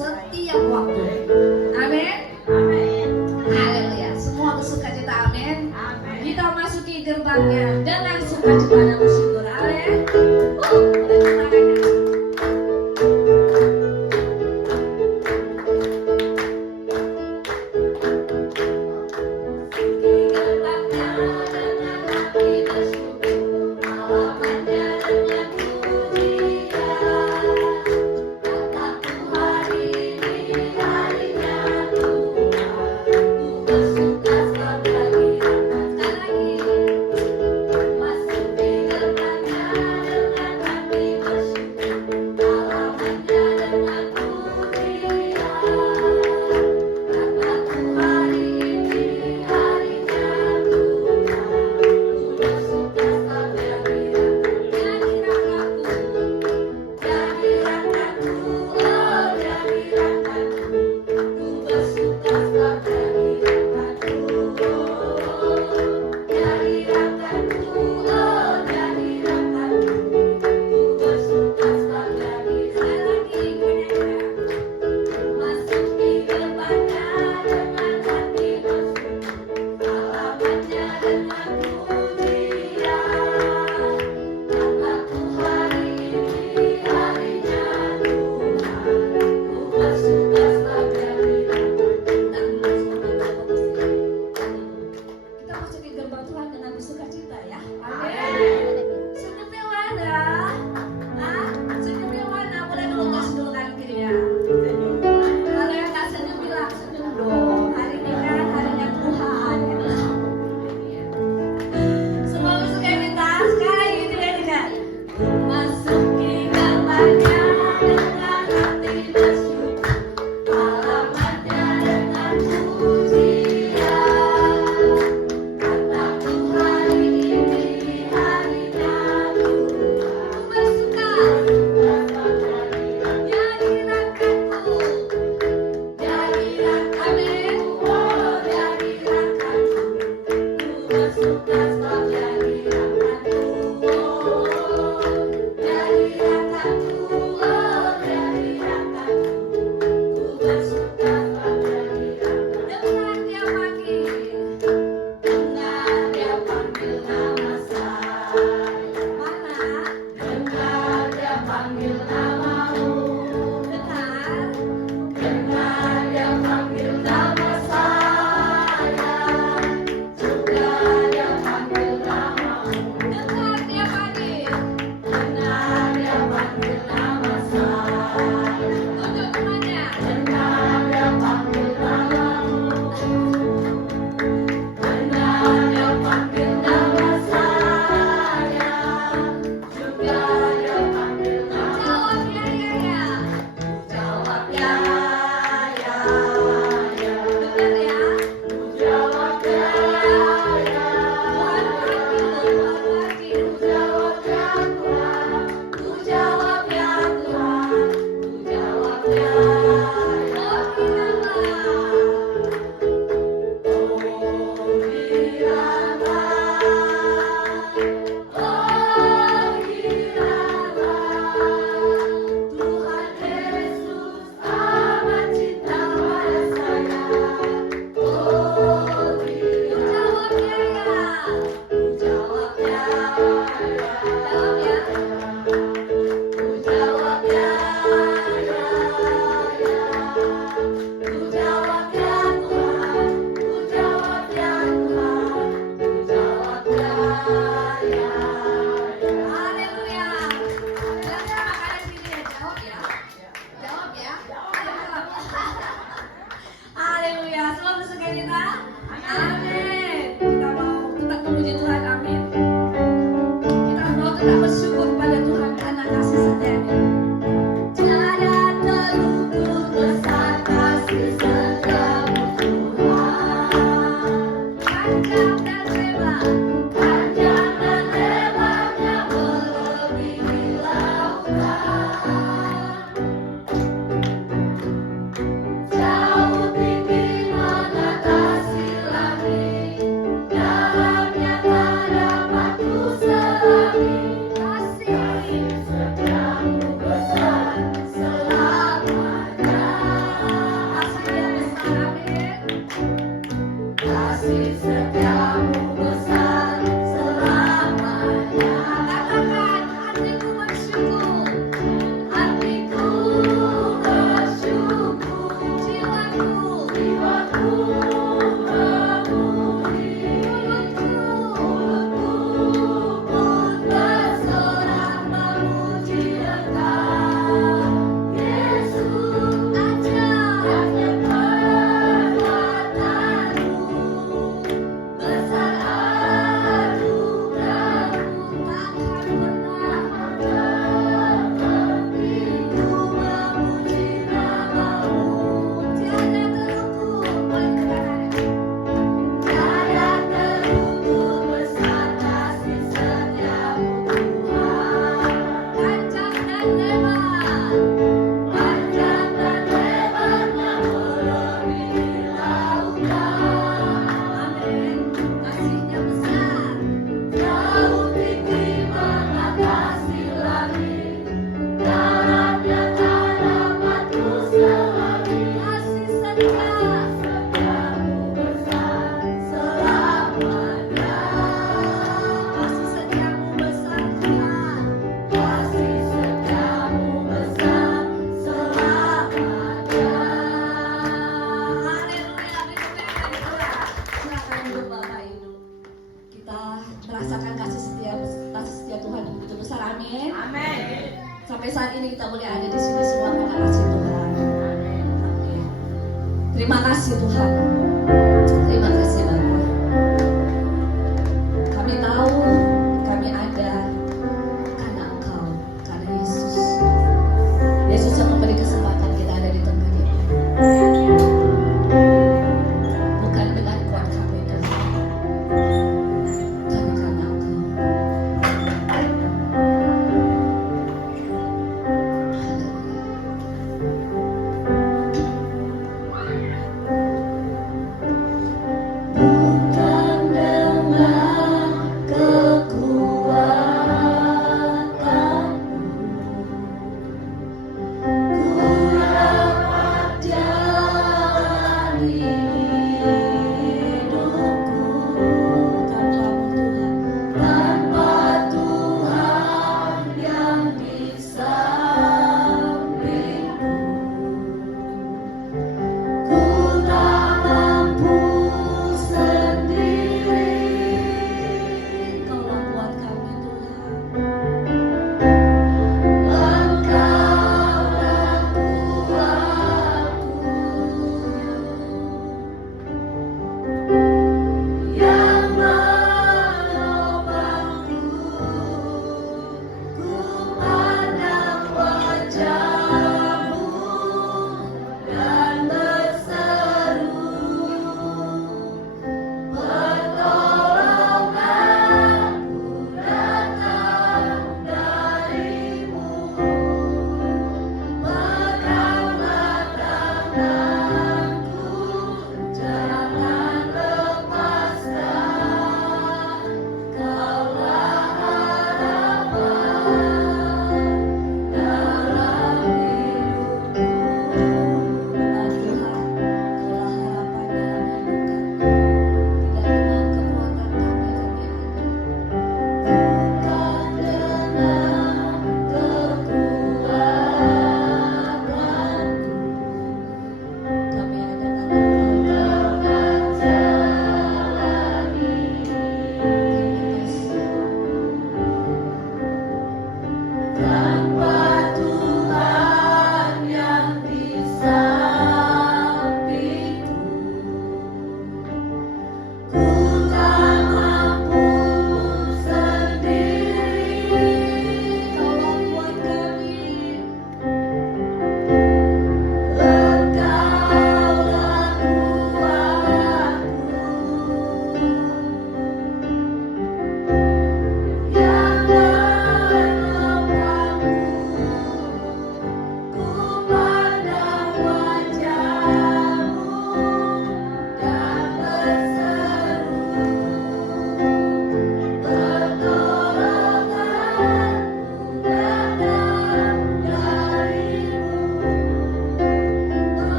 setiap waktu. Amin. Amin. Haleluya. Semua bersukacita. Amin. Amin. Kita masuki gerbangnya dengan sukacita dan bersyukur. Amin. Terima kasih. Jauh tinggi mengatasi merasakan kasih setia Tuhan yang begitu besar. Amin. Amin. Sampai saat ini kita boleh ada di sini semua karena kasih Tuhan. Amin. Terima kasih Tuhan. Terima kasih Bapak. Kami tahu kami ada karena Engkau, karena Yesus. Yesus yang memberi kesempatan kita ada di tempat ini. Bukan dengan kuat kami Tuhan.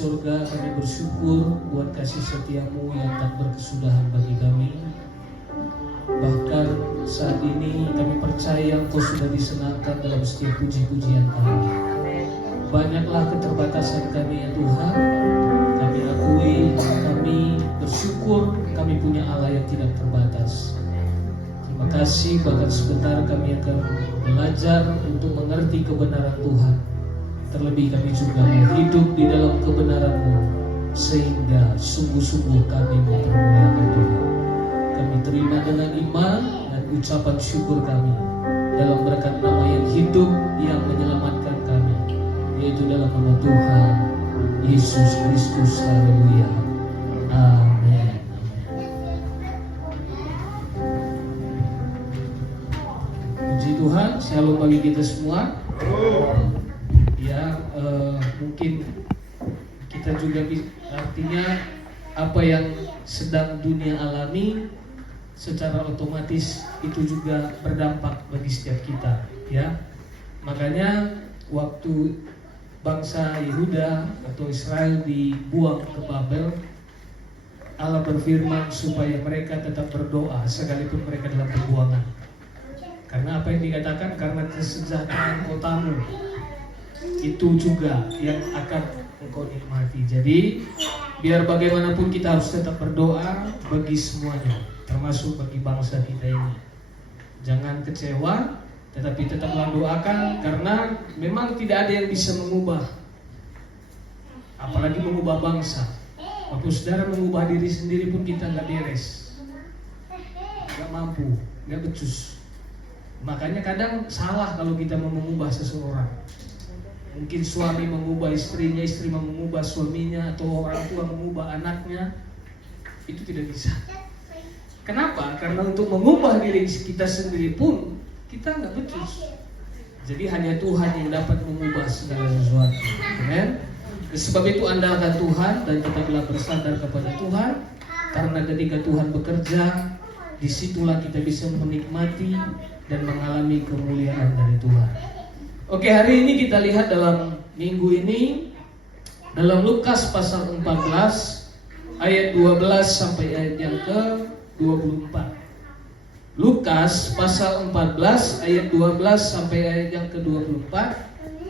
surga, kami bersyukur buat kasih setiamu yang tak berkesudahan bagi kami. Bahkan saat ini kami percaya Engkau sudah disenangkan dalam setiap puji-pujian kami. Banyaklah keterbatasan kami ya Tuhan. Kami akui, kami bersyukur kami punya Allah yang tidak terbatas. Terima kasih, bahkan sebentar kami akan belajar untuk mengerti kebenaran Tuhan. Terlebih kami juga hidup di dalam kebenaran-Mu, sehingga sungguh-sungguh kami mempermuliakan Tuhan. Kami terima dengan iman dan ucapan syukur kami dalam berkat nama yang hidup yang menyelamatkan kami, yaitu dalam nama Tuhan Yesus Kristus. Haleluya. Amin. Puji Tuhan, shalom bagi kita semua. Ya, mungkin kita juga artinya apa yang sedang dunia alami secara otomatis itu juga berdampak bagi setiap kita, ya. Makanya waktu bangsa Yehuda atau Israel dibuang ke Babel, Allah berfirman supaya mereka tetap berdoa sekalipun mereka dalam pembuangan. Karena apa yang dikatakan, karena kesejahteraan kotamu itu juga yang akan engkau nikmati. Jadi biar bagaimanapun kita harus tetap berdoa bagi semuanya, termasuk bagi bangsa kita ini. Jangan kecewa, tetapi tetaplah doakan, karena memang tidak ada yang bisa mengubah, apalagi mengubah bangsa. Waktu saudara mengubah diri sendiri pun kita nggak beres, nggak mampu, nggak becus. Makanya kadang salah kalau kita mau mengubah seseorang. Mungkin suami mengubah istrinya, istri mengubah suaminya, atau orang tua mengubah anaknya. Itu tidak bisa. Kenapa? Karena untuk mengubah diri kita sendiri pun kita nggak becus. Jadi hanya Tuhan yang dapat mengubah segala sesuatu. Amen. Sebab itu andalkan Tuhan dan tetaplah bersandar kepada Tuhan. Karena ketika Tuhan bekerja, disitulah kita bisa menikmati dan mengalami kemuliaan dari Tuhan. Oke, hari ini kita lihat dalam minggu ini dalam Lukas pasal 14 ayat 12 sampai ayat yang ke-24. Lukas pasal 14 ayat 12 sampai ayat yang ke-24.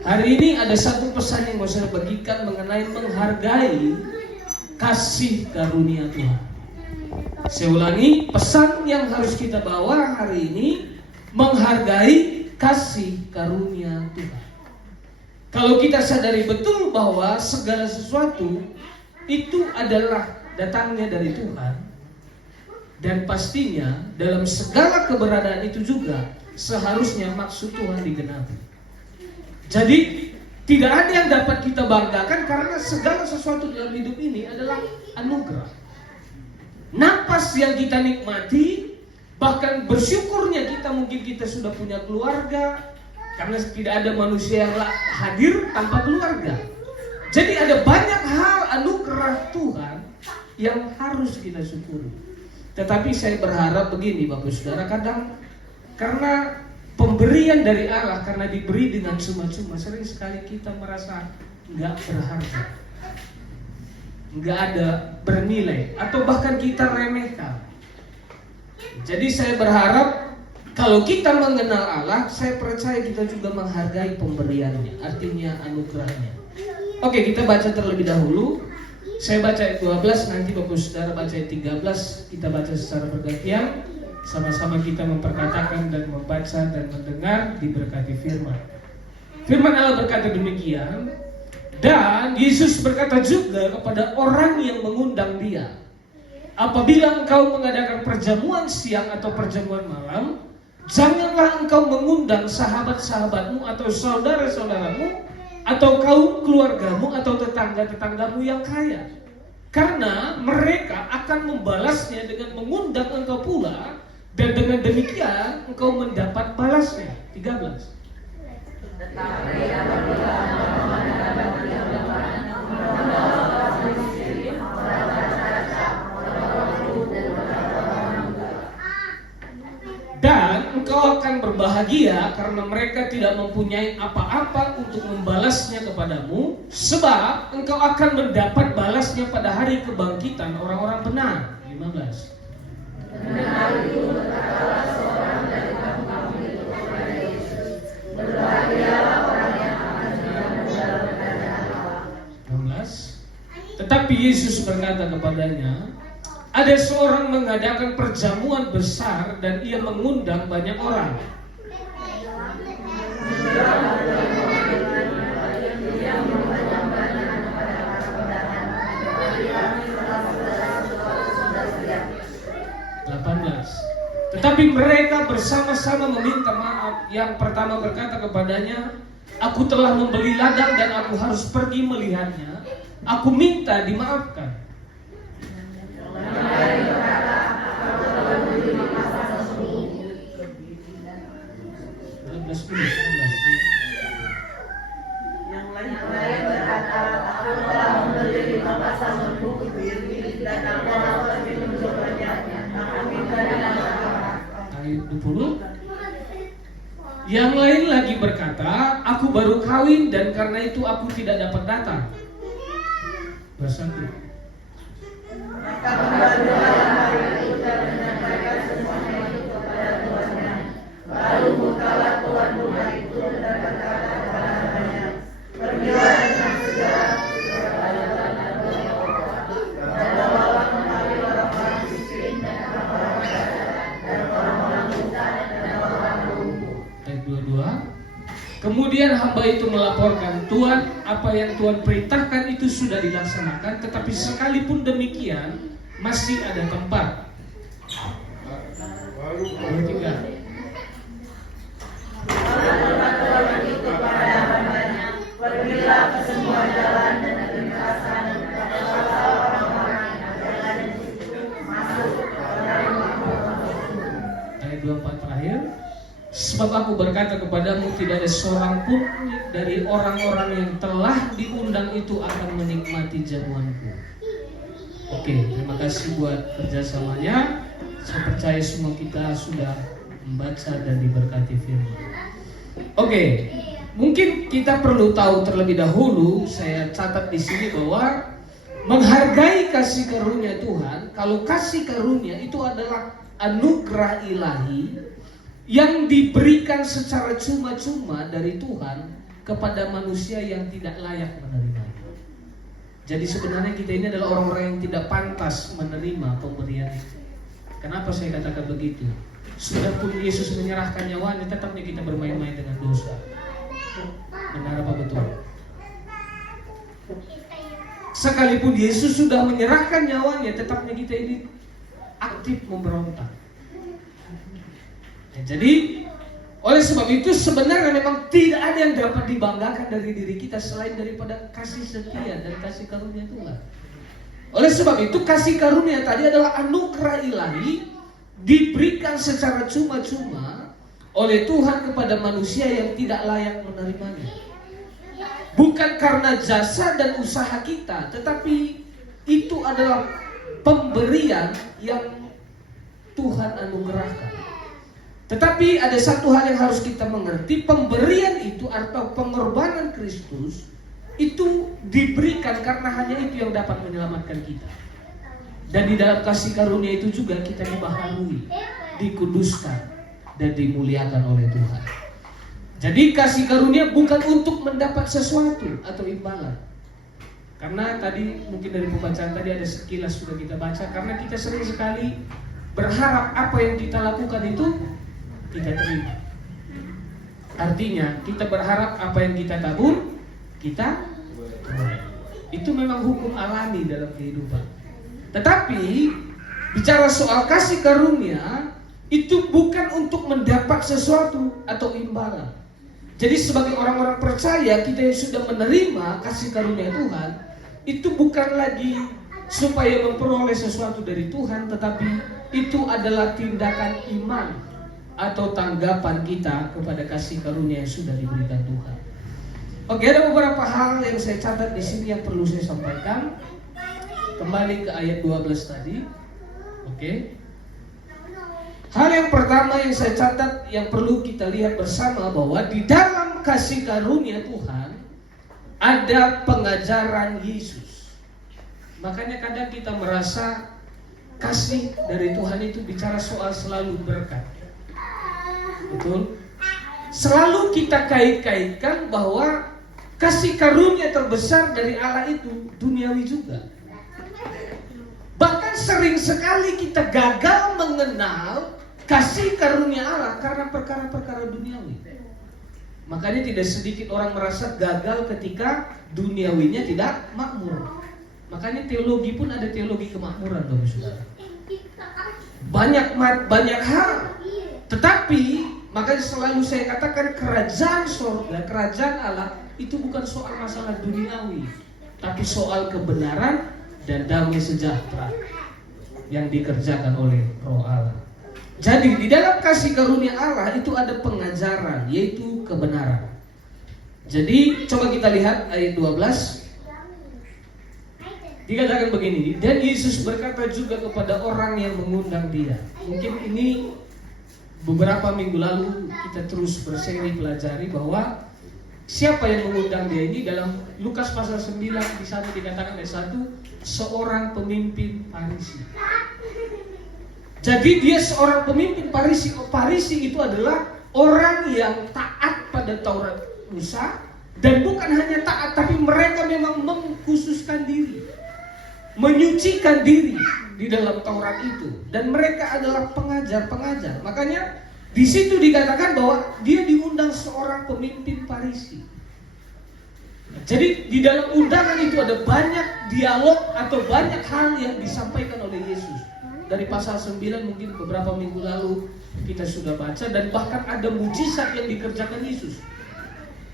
Hari ini ada satu pesan yang mau saya bagikan mengenai menghargai kasih karunia Tuhan. Saya ulangi, pesan yang harus kita bawa hari ini, menghargai kasih karunia Tuhan. Kalau kita sadari betul bahwa segala sesuatu itu adalah datangnya dari Tuhan, dan pastinya dalam segala keberadaan itu juga seharusnya maksud Tuhan digenapi. Jadi tidak ada yang dapat kita banggakan, karena segala sesuatu dalam hidup ini adalah anugerah. Napas yang kita nikmati, bahkan bersyukurnya kita, mungkin kita sudah punya keluarga, karena tidak ada manusia yang hadir tanpa keluarga. Jadi ada banyak hal anugerah Tuhan yang harus kita syukuri. Tetapi saya berharap begini Bapak Saudara, kadang karena pemberian dari Allah, karena diberi dengan cuma-cuma, sering sekali kita merasa nggak berharga, nggak ada bernilai, atau bahkan kita remehkan. Jadi saya berharap kalau kita mengenal Allah, saya percaya kita juga menghargai pemberiannya, artinya anugerahnya. Oke, kita baca terlebih dahulu. Saya baca ayat 12, nanti Bapak Saudara baca ayat 13. Kita baca secara bergantian. Sama-sama kita memperkatakan dan membaca dan mendengar, diberkati firman. Firman Allah berkata demikian. Dan Yesus berkata juga kepada orang yang mengundang dia, apabila engkau mengadakan perjamuan siang atau perjamuan malam, janganlah engkau mengundang sahabat-sahabatmu atau saudara-saudaramu atau kaum keluargamu atau tetangga-tetanggamu yang kaya, karena mereka akan membalasnya dengan mengundang engkau pula, dan dengan demikian engkau mendapat balasnya. 13. Dan engkau akan berbahagia karena mereka tidak mempunyai apa-apa untuk membalasnya kepadamu, sebab engkau akan mendapat balasnya pada hari kebangkitan orang-orang benar. 15. Mendengar itu berkatalah seorang dari kamu itu kepada Yesus, berbahagialah orang yang akan dijamu dalam kerajaan Allah. 16. Tetapi Yesus berkata kepadanya, ada seorang mengadakan perjamuan besar dan ia mengundang banyak orang. Tetapi mereka bersama-sama meminta maaf. Yang pertama berkata kepadanya, aku telah membeli ladang dan aku harus pergi melihatnya. Aku minta dimaafkan. Yang lain berkata, aku telah membeli 5 pasang lembu dan aku harus pergi mencobanya. Aku minta dimaafkan. Ayat 20. Yang lain lagi berkata, aku baru kawin dan karena itu aku tidak dapat datang. Verse 1. Maka kembalilah yang hari itu dan menyampaikan semuanya itu kepada tuannya. Lalu bukalah tuan rumah itu dan berkata kepada hambanya, pergilah dengan segera kepada tanah dan bawalah kemari orang-orang miskin dan orang-orang kaya dan orang-orang buta dan orang-orang lumpuh. Ayat 22. Kemudian hamba itu melaporkan, Tuan, apa yang Tuan perintahkan itu sudah dilaksanakan, tetapi sekalipun demikian masih ada tempat. 23. Pergilah ke semua jalan dan lintasan dan katakanlah orang-orang yang ada di situ masuk ke dalam rumah. Ayat 24 terakhir. Sebab aku berkata kepadamu, tidak ada seorang pun dari orang-orang yang telah diundang itu akan menikmati jamuanku. Oke, terima kasih buat kerjasamanya. Saya percaya semua kita sudah membaca dan diberkati firman. Oke, mungkin kita perlu tahu terlebih dahulu. Saya catat di sini bahwa menghargai kasih karunia Tuhan. Kalau kasih karunia itu adalah anugerah ilahi yang diberikan secara cuma-cuma dari Tuhan kepada manusia yang tidak layak menerimanya. Jadi sebenarnya kita ini adalah orang-orang yang tidak pantas menerima pemberian itu. Kenapa saya katakan begitu? Sudah pun Yesus menyerahkan nyawanya, tetapnya kita bermain-main dengan dosa. Benar apa betul? Sekalipun Yesus sudah menyerahkan nyawanya, tetapnya kita ini aktif memberontak. Jadi oleh sebab itu sebenarnya memang tidak ada yang dapat dibanggakan dari diri kita selain daripada kasih setia dan kasih karunia Tuhan. Oleh sebab itu kasih karunia tadi adalah anugerah ilahi diberikan secara cuma-cuma oleh Tuhan kepada manusia yang tidak layak menerimanya. Bukan karena jasa dan usaha kita, tetapi itu adalah pemberian yang Tuhan anugerahkan. Tetapi ada satu hal yang harus kita mengerti, pemberian itu atau pengorbanan Kristus itu diberikan karena hanya itu yang dapat menyelamatkan kita. Dan di dalam kasih karunia itu juga kita dibaharui, dikuduskan dan dimuliakan oleh Tuhan. Jadi kasih karunia bukan untuk mendapat sesuatu atau imbalan. Karena tadi mungkin dari pembacaan tadi ada sekilas sudah kita baca, karena kita sering sekali berharap apa yang kita lakukan itu kita terima. Artinya kita berharap apa yang kita tabur kita tuai. Itu memang hukum alami dalam kehidupan. Tetapi bicara soal kasih karunia itu bukan untuk mendapat sesuatu atau imbalan. Jadi sebagai orang-orang percaya, kita yang sudah menerima kasih karunia Tuhan, itu bukan lagi supaya memperoleh sesuatu dari Tuhan, tetapi itu adalah tindakan iman atau tanggapan kita kepada kasih karunia yang sudah diberikan Tuhan. Oke, ada beberapa hal yang saya catat di sini yang perlu saya sampaikan. Kembali ke ayat 12 tadi. Oke. Hal yang pertama yang saya catat, yang perlu kita lihat bersama, bahwa di dalam kasih karunia Tuhan ada pengajaran Yesus. Makanya kadang kita merasa kasih dari Tuhan itu bicara soal selalu berkat. Betul? Selalu kita kait-kaitkan bahwa kasih karunia terbesar dari Allah itu duniawi juga. Bahkan sering sekali kita gagal mengenal kasih karunia Allah karena perkara-perkara duniawi. Makanya tidak sedikit orang merasa gagal ketika duniawinya tidak makmur. Makanya teologi pun ada teologi kemakmuran, Bapak Saudara. Banyak hal. Tetapi makanya selalu saya katakan kerajaan surga, kerajaan Allah itu bukan soal masalah duniawi, tapi soal kebenaran dan damai sejahtera yang dikerjakan oleh Roh Allah. Jadi di dalam kasih karunia Allah itu ada pengajaran, yaitu kebenaran. Jadi coba kita lihat ayat 12. Dikatakan begini, dan Yesus berkata juga kepada orang yang mengundang dia. Mungkin ini beberapa minggu lalu kita terus berseri pelajari bahwa siapa yang mengundang dia ini. Dalam Lukas pasal 9 di sana dikatakan ayat 1, seorang pemimpin Farisi. Jadi dia seorang pemimpin Farisi. Farisi itu adalah orang yang taat pada Taurat Musa, dan bukan hanya taat, tapi mereka memang mengkhususkan diri, menyucikan diri di dalam Taurat itu, dan mereka adalah pengajar-pengajar. Makanya di situ dikatakan bahwa dia diundang seorang pemimpin Farisi. Jadi di dalam undangan itu ada banyak dialog atau banyak hal yang disampaikan oleh Yesus. Dari pasal 9 mungkin beberapa minggu lalu kita sudah baca, dan bahkan ada mujizat yang dikerjakan Yesus.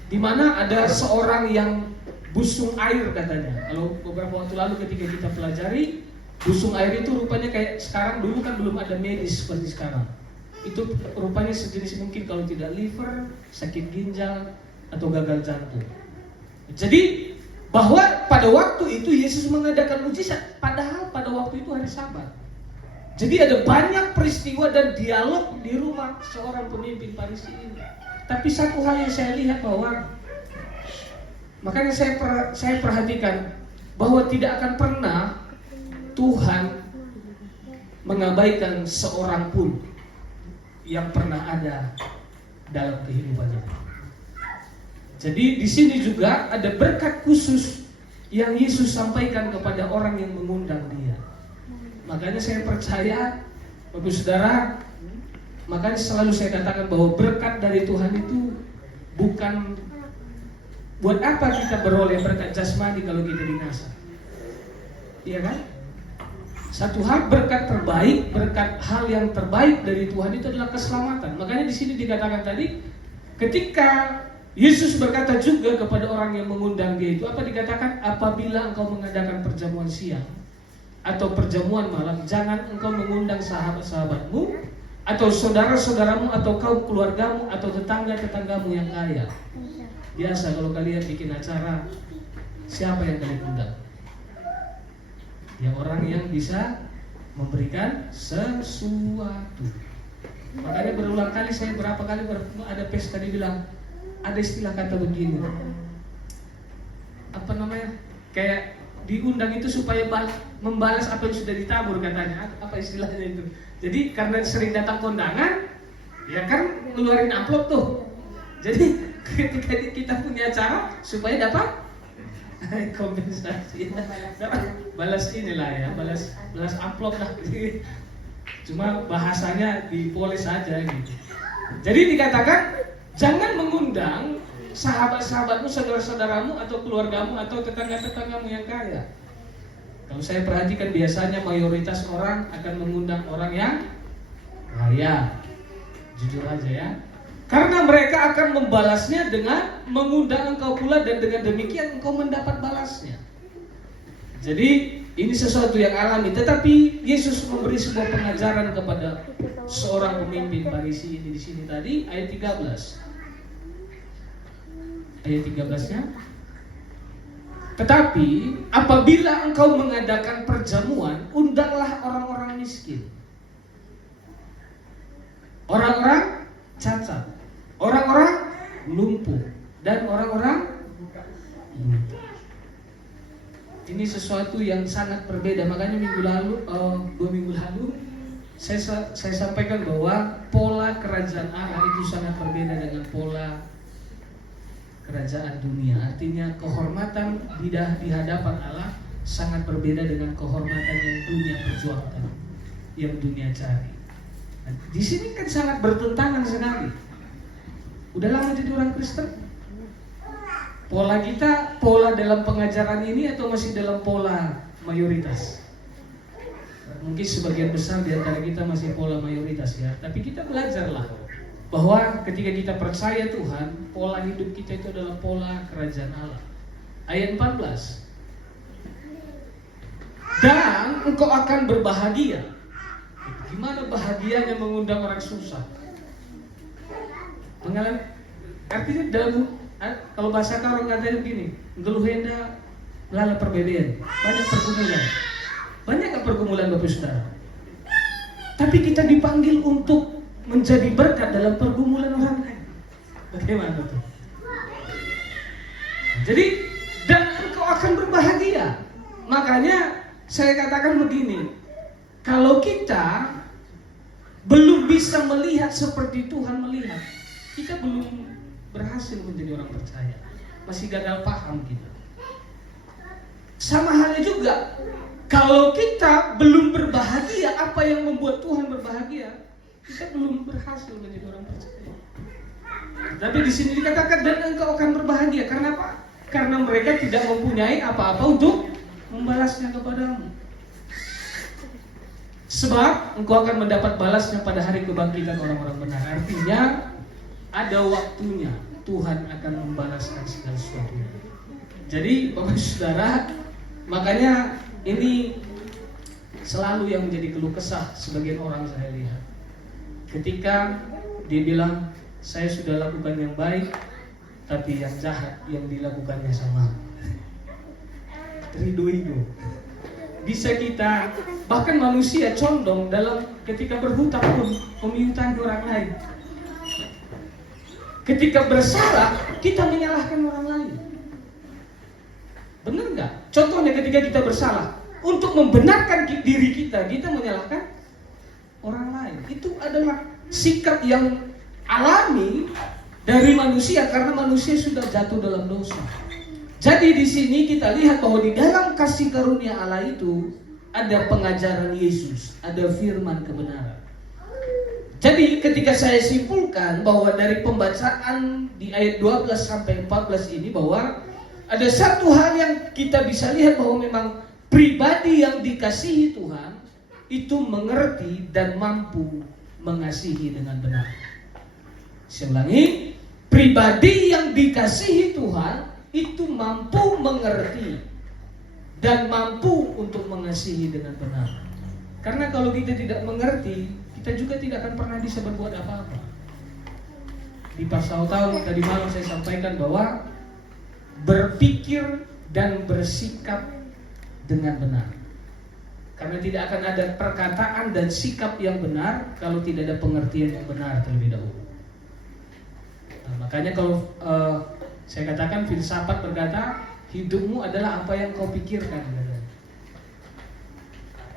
Di mana ada seorang yang busung air katanya. Kalau beberapa waktu lalu ketika kita pelajari, busung air itu rupanya kayak sekarang, dulu kan belum ada medis seperti sekarang. Itu rupanya sejenis mungkin kalau tidak liver, sakit ginjal, atau gagal jantung. Jadi bahwa pada waktu itu Yesus mengadakan mujizat, padahal pada waktu itu hari Sabat. Jadi ada banyak peristiwa dan dialog di rumah seorang pemimpin Farisi ini. Tapi satu hal yang saya lihat bahwa, makanya saya perhatikan bahwa tidak akan pernah Tuhan mengabaikan seorang pun yang pernah ada dalam kehidupannya. Jadi di sini juga ada berkat khusus yang Yesus sampaikan kepada orang yang mengundang dia. Makanya saya percaya, Bapak Saudara, makanya selalu saya katakan bahwa berkat dari Tuhan itu bukan buat apa kita beroleh berkat jasmani kalau kita binasa. Iya kan? Satu hal berkat terbaik, berkat hal yang terbaik dari Tuhan itu adalah keselamatan. Makanya di sini dikatakan tadi, ketika Yesus berkata juga kepada orang yang mengundang dia itu, apa dikatakan? Apabila engkau mengadakan perjamuan siang atau perjamuan malam, jangan engkau mengundang sahabat-sahabatmu atau saudara-saudaramu atau kaum keluargamu atau tetangga-tetanggamu yang kaya. Biasa kalau kalian bikin acara, siapa yang kalian undang? Ya orang yang bisa memberikan sesuatu. Makanya berulang kali saya berapa kali ada pesta dibilang, ada istilah kata begini, apa namanya, kayak diundang itu supaya membalas apa yang sudah ditabur katanya. Apa istilahnya itu? Jadi karena sering datang kondangan, ya kan ngeluarin amplop tuh. Jadi ketika kita punya acara supaya dapat kompensasi, dapat balas inilah ya, balas amplop lah. Cuma bahasanya dipoles saja gitu. Jadi dikatakan jangan mengundang sahabat-sahabatmu, saudara-saudaramu atau keluargamu atau tetangga-tetanggamu yang kaya. Kalau saya perhatikan biasanya mayoritas orang akan mengundang orang yang kaya. Jujur aja ya. Karena mereka akan membalasnya dengan mengundang engkau pula, dan dengan demikian engkau mendapat balasnya. Jadi ini sesuatu yang alami. Tetapi Yesus memberi sebuah pengajaran kepada seorang pemimpin Farisi ini di sini tadi, ayat 13. Ayat 13-nya. Tetapi apabila engkau mengadakan perjamuan, undanglah orang-orang miskin. orang-orang cacat, orang-orang lumpuh, dan orang-orang buta. Ini sesuatu yang sangat berbeda. Makanya minggu lalu, 2 minggu lalu, saya sampaikan bahwa pola kerajaan Allah itu sangat berbeda dengan pola kerajaan dunia. Artinya kehormatan di hadapan Allah sangat berbeda dengan kehormatan yang dunia perjuangkan, yang dunia cari. Nah, di sini kan sangat bertentangan sekali. Udah lama jadi orang Kristen? Pola kita, pola dalam pengajaran ini atau masih dalam pola mayoritas? Mungkin sebagian besar di antara kita masih pola mayoritas ya. Tapi kita belajarlah bahwa ketika kita percaya Tuhan, pola hidup kita itu adalah pola kerajaan Allah. Ayat 14. Dan engkau akan berbahagia. Gimana bahagianya mengundang orang susah? Artinya dalam, kalau bahasa orang katanya begini, geluhenda lala perbebean, banyak pergumulan. Banyak gak pergumulan Bapak Saudara? Tapi kita dipanggil untuk menjadi berkat dalam pergumulan orang lain. Bagaimana tuh? Jadi, dan engkau akan berbahagia. Makanya saya katakan begini, kalau kita belum bisa melihat seperti Tuhan melihat, kita belum berhasil menjadi orang percaya. Masih gagal paham kita. Sama halnya juga, kalau kita belum berbahagia, apa yang membuat Tuhan berbahagia, kita belum berhasil menjadi orang percaya. Tapi di sini dikatakan dan engkau akan berbahagia. Karena apa? Karena mereka tidak mempunyai apa-apa untuk membalasnya kepadamu. Sebab engkau akan mendapat balasnya pada hari kebangkitan orang-orang benar. Artinya ada waktunya Tuhan akan membalaskan segala sesuatunya. Jadi Bapak Saudara, makanya ini selalu yang menjadi keluh kesah sebagian orang saya lihat. Ketika dia bilang, saya sudah lakukan yang baik, tapi yang jahat yang dilakukannya sama. Ridho. Bisa kita, bahkan manusia condong dalam ketika berhutang pun menghutangi orang lain. Ketika bersalah, kita menyalahkan orang lain. Benar nggak? Contohnya ketika kita bersalah, untuk membenarkan diri kita menyalahkan orang lain. Itu adalah sikap yang alami dari manusia karena manusia sudah jatuh dalam dosa. Jadi di sini kita lihat bahwa di dalam kasih karunia Allah itu ada pengajaran Yesus, ada firman kebenaran. Jadi ketika saya simpulkan bahwa dari pembacaan di ayat 12 sampai 14 ini bahwa ada satu hal yang kita bisa lihat bahwa memang pribadi yang dikasihi Tuhan itu mengerti dan mampu mengasihi dengan benar. Saya ulangi, pribadi yang dikasihi Tuhan itu mampu mengerti dan mampu untuk mengasihi dengan benar. Karena kalau kita tidak mengerti, kita juga tidak akan pernah bisa berbuat apa-apa. Di pasal tahun tadi malam saya sampaikan bahwa berpikir dan bersikap dengan benar. Karena tidak akan ada perkataan dan sikap yang benar kalau tidak ada pengertian yang benar terlebih dahulu. Nah, makanya kalau saya katakan filsafat berkata hidupmu adalah apa yang kau pikirkan.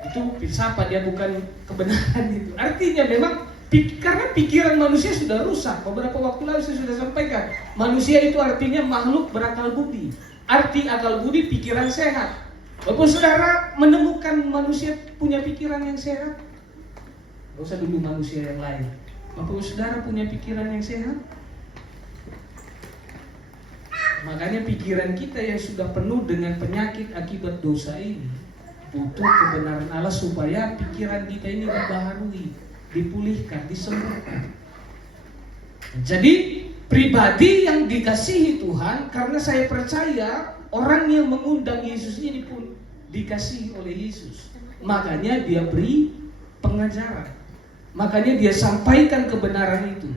Itu filsafat, dia bukan kebenaran itu. Artinya memang karena pikiran manusia sudah rusak. Beberapa waktu lalu saya sudah sampaikan, manusia itu artinya makhluk berakal budi. Arti akal budi pikiran sehat. Bapak Saudara menemukan manusia punya pikiran yang sehat? Gak usah dulu manusia yang lain. Bapak Saudara punya pikiran yang sehat? Makanya pikiran kita yang sudah penuh dengan penyakit akibat dosa ini butuh kebenaran Allah supaya pikiran kita ini dibaharui, dipulihkan, disembuhkan. Jadi pribadi yang dikasihi Tuhan, karena saya percaya orang yang mengundang Yesus ini pun dikasihi oleh Yesus. Makanya dia beri pengajaran. Makanya dia sampaikan kebenaran itu.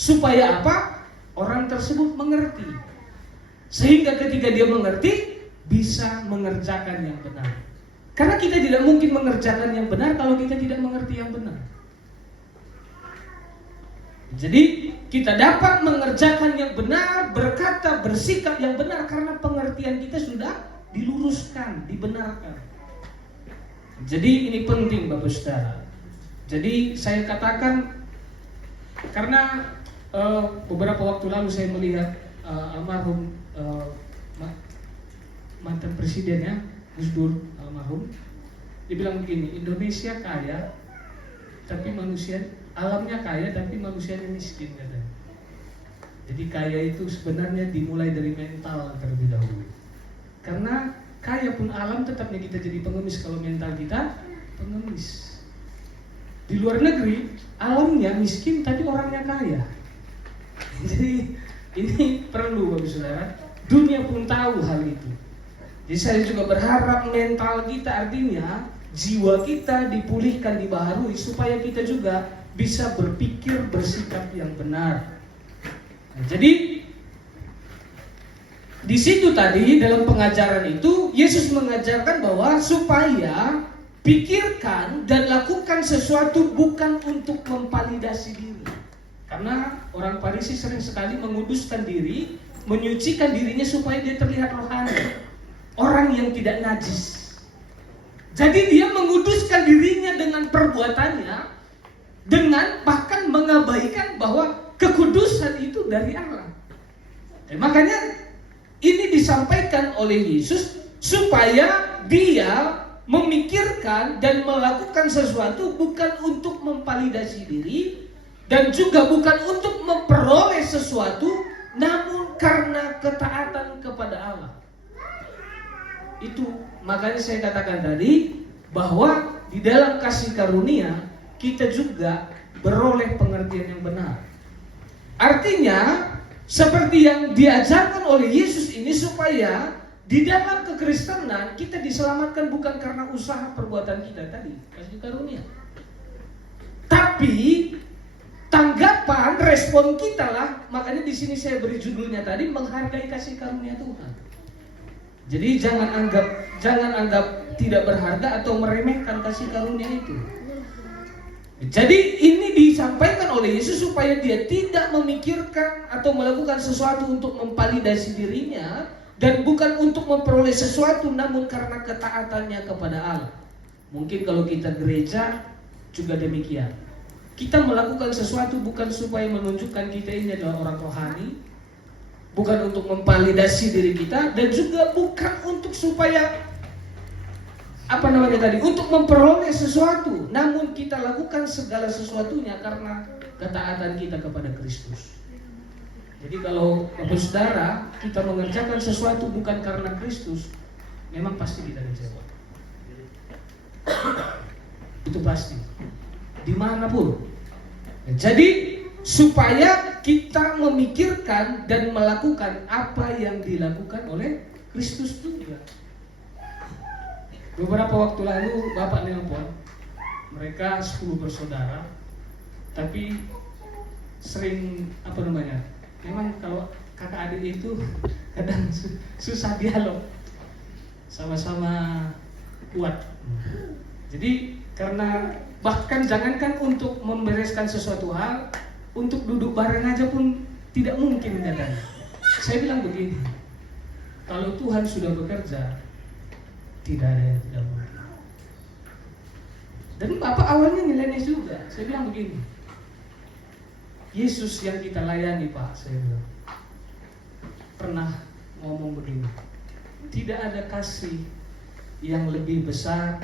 Supaya apa? Orang tersebut mengerti. Sehingga ketika dia mengerti, bisa mengerjakan yang benar. Karena kita tidak mungkin mengerjakan yang benar kalau kita tidak mengerti yang benar. Jadi kita dapat mengerjakan yang benar, berkata, bersikap yang benar karena pengertian kita sudah diluruskan, dibenarkan. Jadi ini penting Bapak Saudara. Jadi saya katakan karena beberapa waktu lalu saya melihat almarhum mantan presiden ya, Gus Dur almarhum. Dia bilang begini, Indonesia kaya tapi manusia, alamnya kaya tapi manusianya miskin katanya. Jadi kaya itu sebenarnya dimulai dari mental terlebih dahulu. Karena kaya pun alam tetapnya kita jadi pengemis kalau mental kita pengemis. Di luar negeri alamnya miskin tapi orangnya kaya. Jadi ini perlu Bapak Saudara. Dunia pun tahu hal itu. Jadi saya juga berharap mental kita, artinya jiwa kita dipulihkan, dibaharui supaya kita juga bisa berpikir, bersikap yang benar. Nah, jadi di situ tadi dalam pengajaran itu Yesus mengajarkan bahwa supaya pikirkan dan lakukan sesuatu bukan untuk memvalidasi diri. Karena orang Farisi sering sekali menguduskan diri, menyucikan dirinya supaya dia terlihat rohani, orang yang tidak najis. Jadi dia menguduskan dirinya dengan perbuatannya, dengan bahkan mengabaikan bahwa kekudusan itu dari Allah. Makanya ini disampaikan oleh Yesus supaya dia memikirkan dan melakukan sesuatu bukan untuk memvalidasi diri dan juga bukan untuk memperoleh sesuatu, namun karena ketaatan kepada Allah. Itu makanya saya katakan tadi bahwa di dalam kasih karunia kita juga beroleh pengertian yang benar. Artinya seperti yang diajarkan oleh Yesus ini supaya di dalam kekristenan kita diselamatkan bukan karena usaha perbuatan kita tadi, kasih karunia. Tapi tanggapan, respon kita lah, makanya di sini saya beri judulnya tadi menghargai kasih karunia Tuhan. Jadi jangan anggap tidak berharga atau meremehkan kasih karunia itu. Jadi ini disampaikan oleh Yesus supaya dia tidak memikirkan atau melakukan sesuatu untuk memvalidasi dirinya dan bukan untuk memperoleh sesuatu, namun karena ketaatannya kepada Allah. Mungkin kalau kita gereja juga demikian. Kita melakukan sesuatu bukan supaya menunjukkan kita ini adalah orang rohani, bukan untuk memvalidasi diri kita, dan juga bukan untuk supaya untuk memperoleh sesuatu, namun kita lakukan segala sesuatunya karena ketaatan kita kepada Kristus. Jadi kalau Bapak Saudara kita mengerjakan sesuatu bukan karena Kristus, memang pasti kita kecewa. Itu pasti, dimanapun. Jadi supaya kita memikirkan dan melakukan apa yang dilakukan oleh Kristus juga. Beberapa waktu lalu Bapak nelpon, mereka 10 bersaudara, tapi sering memang kalau kakak adik itu kadang susah dialog, sama-sama kuat. Jadi karena bahkan jangankan untuk membereskan sesuatu hal, untuk duduk bareng aja pun tidak mungkin katanya. Saya bilang begini, kalau Tuhan sudah bekerja, tidak ada yang tidak mungkin. Dan Bapak awalnya nilainya juga. Saya bilang begini, Yesus yang kita layani Pak, saya bilang, pernah ngomong begini, tidak ada kasih yang lebih besar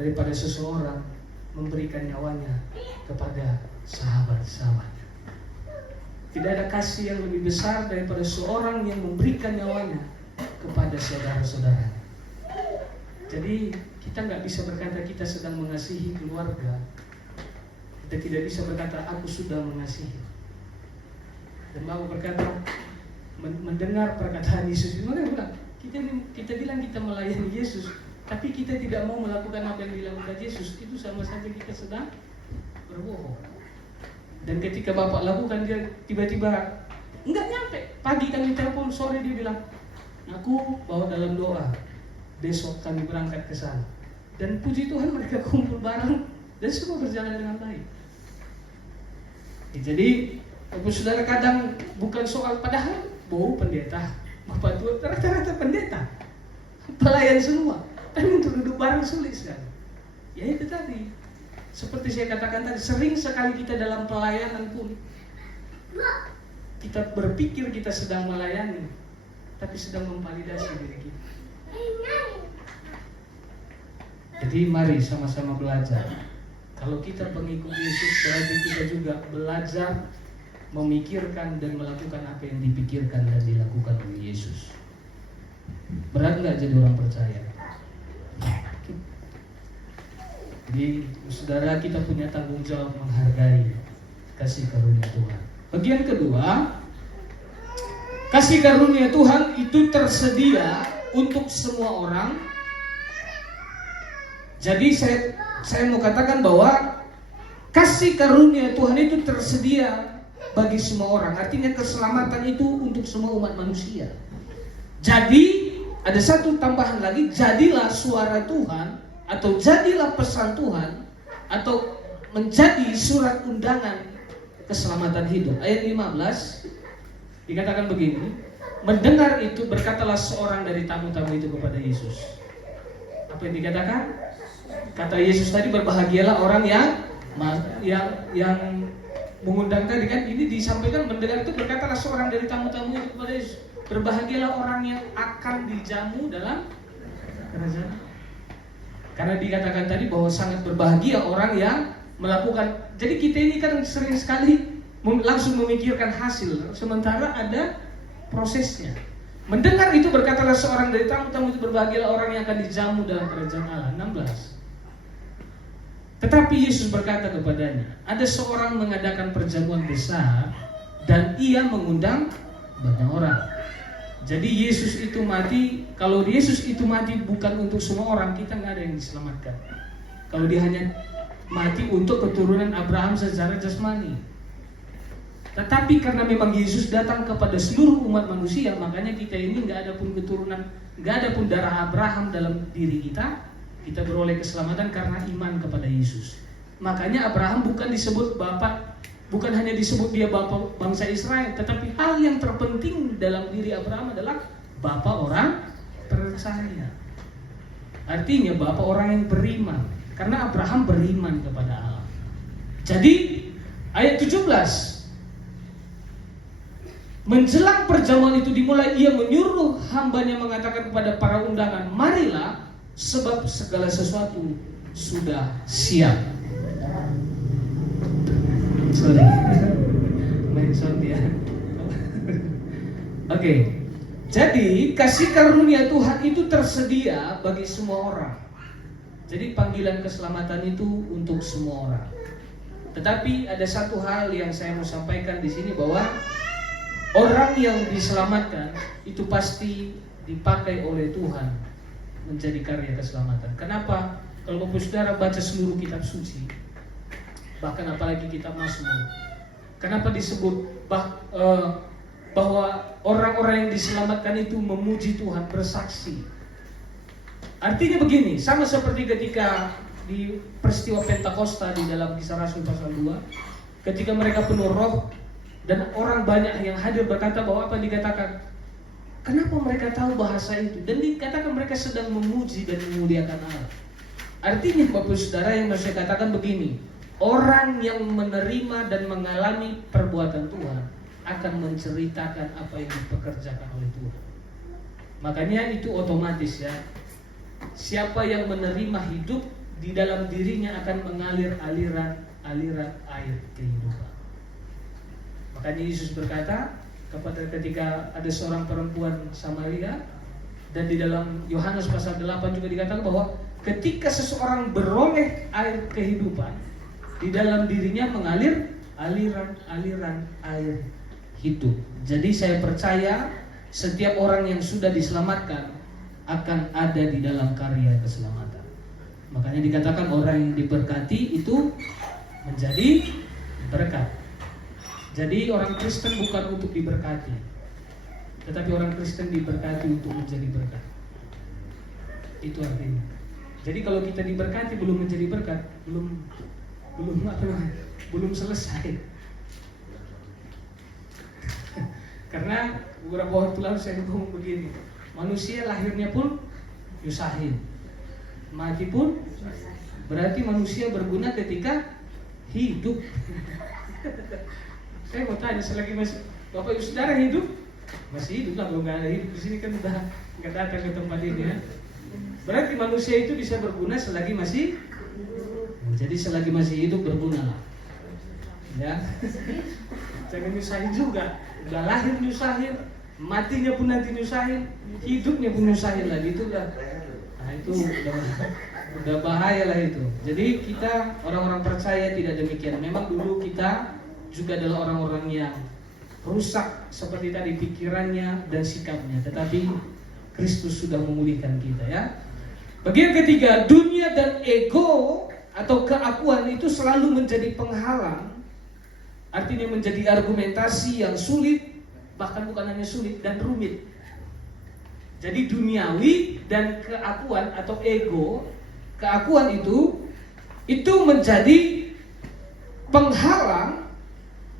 daripada seseorang memberikan nyawanya kepada sahabat-sahabatnya. Tidak ada kasih yang lebih besar daripada seorang yang memberikan nyawanya kepada saudara-saudaranya. Jadi kita nggak bisa berkata kita sedang mengasihi keluarga. Kita tidak bisa berkata aku sudah mengasihi. Dan Bapak berkata mendengar perkataan Yesus itu, kita bilang kita melayani Yesus, tapi kita tidak mau melakukan apa yang dilakukan Yesus, itu sama saja kita sedang berbohong. Dan ketika Bapak lakukan, dia tiba-tiba nggak nyampe. Pagi kami telepon, sore dia bilang, aku bawa dalam doa, besok kami berangkat ke sana. Dan puji Tuhan mereka kumpul bareng dan semua berjalan dengan baik. Jadi Bapak Saudara kadang bukan soal, padahal pendeta, Bapak Tua rata-rata pendeta, pelayan semua, tapi untuk duduk bareng sulit sekali. Ya itu tadi, seperti saya katakan tadi, sering sekali kita dalam pelayanan pun kita berpikir kita sedang melayani, tapi sedang memvalidasi diri kita. Jadi mari sama-sama belajar. Kalau kita pengikut Yesus, berarti kita juga belajar memikirkan dan melakukan apa yang dipikirkan dan dilakukan oleh Yesus. Berat nggak jadi orang percaya? Jadi saudara, kita punya tanggung jawab menghargai kasih karunia Tuhan. Bagian kedua, kasih karunia Tuhan itu tersedia untuk semua orang. Jadi saya mau katakan bahwa kasih karunia Tuhan itu tersedia bagi semua orang. Artinya keselamatan itu untuk semua umat manusia. Jadi ada satu tambahan lagi, jadilah suara Tuhan atau jadilah pesan Tuhan atau menjadi surat undangan keselamatan hidup. Ayat 15 dikatakan begini, mendengar itu berkatalah seorang dari tamu-tamu itu kepada Yesus. Apa yang dikatakan? Kata Yesus tadi, berbahagialah orang yang mengundang tadi kan, ini disampaikan mendengar itu berkatalah seorang dari tamu-tamu itu kepada Yesus, berbahagialah orang yang akan dijamu dalam kerajaan. Karena dikatakan tadi bahwa sangat berbahagia orang yang melakukan. Jadi kita ini kan sering sekali langsung memikirkan hasil, sementara ada prosesnya. Mendengar itu berkatalah seorang dari tamu-tamu itu, berbahagialah orang yang akan dijamu dalam kerajaan Allah. 16. Tetapi Yesus berkata kepadanya, ada seorang mengadakan perjamuan besar dan ia mengundang banyak orang. Jadi Yesus itu mati, kalau Yesus itu mati bukan untuk semua orang, kita nggak ada yang diselamatkan. Kalau dia hanya mati untuk keturunan Abraham secara jasmani. Tetapi karena memang Yesus datang kepada seluruh umat manusia, makanya kita ini nggak ada pun keturunan, nggak ada pun darah Abraham dalam diri kita. Kita beroleh keselamatan karena iman kepada Yesus. Makanya Abraham bukan disebut bapak, bukan hanya disebut dia bapak bangsa Israel, tetapi hal yang terpenting dalam diri Abraham adalah bapak orang percaya. Artinya bapak orang yang beriman, karena Abraham beriman kepada Allah. Jadi ayat 17, menjelang perjamuan itu dimulai, ia menyuruh hambanya mengatakan kepada para undangan, marilah, sebab segala sesuatu sudah siap. Sorry, main sound ya. Oke. Jadi kasih karunia Tuhan itu tersedia bagi semua orang. Jadi panggilan keselamatan itu untuk semua orang. Tetapi ada satu hal yang saya mau sampaikan di sini, bahwa orang yang diselamatkan itu pasti dipakai oleh Tuhan menjadi karya keselamatan. Kenapa? Kalau Bapak Saudara baca seluruh kitab suci, bahkan apalagi kitab Mazmur, kenapa disebut bahwa orang-orang yang diselamatkan itu memuji Tuhan, bersaksi? Artinya begini, sama seperti ketika di peristiwa Pentakosta di dalam Kisah Rasul pasal 2, ketika mereka penuh roh dan orang banyak yang hadir berkata bahwa apa dikatakan? Kenapa mereka tahu bahasa itu? Dan dikatakan mereka sedang memuji dan memuliakan Allah. Artinya Bapak Saudara, yang saya katakan begini, orang yang menerima dan mengalami perbuatan Tuhan akan menceritakan apa yang dipekerjakan oleh Tuhan. Makanya itu otomatis ya, siapa yang menerima hidup, di dalam dirinya akan mengalir aliran air kehidupan. Makanya Yesus berkata ketika ada seorang perempuan Samaria, dan di dalam Yohanes pasal 8 juga dikatakan bahwa ketika seseorang beroleh air kehidupan, di dalam dirinya mengalir aliran air hidup. Jadi saya percaya setiap orang yang sudah diselamatkan akan ada di dalam karya keselamatan. Makanya dikatakan orang yang diberkati itu menjadi berkat. Jadi orang Kristen bukan untuk diberkati, tetapi orang Kristen diberkati untuk menjadi berkat. Itu artinya. Jadi kalau kita diberkati belum menjadi berkat, belum selesai. Karena beberapa waktu lalu saya ngomong begini, manusia lahirnya pun nyusahin, mati pun berarti manusia berguna ketika hidup. Saya mau tanya, selagi masih Bapak Ibu Saudara hidup, masih hidup lah, kalau nggak ada hidup di sini kan udah nggak datang ke tempat ini ya. Berarti manusia itu bisa berguna selagi masih, jadi selagi masih hidup berguna lah. Ya, jangan nyusahin juga. Udah lahir nyusahin, matinya pun nanti nyusahin, hidupnya pun nyusahin lagi, itu udah, nah itu udah bahaya lah itu. Jadi kita orang-orang percaya tidak demikian. Memang dulu kita juga adalah orang-orang yang rusak seperti tadi pikirannya dan sikapnya, tetapi Kristus sudah memulihkan kita ya. Bagian ketiga, dunia dan ego atau keakuan itu selalu menjadi penghalang. Artinya menjadi argumentasi yang sulit, bahkan bukan hanya sulit dan rumit. Jadi duniawi dan keakuan atau ego, keakuan itu menjadi penghalang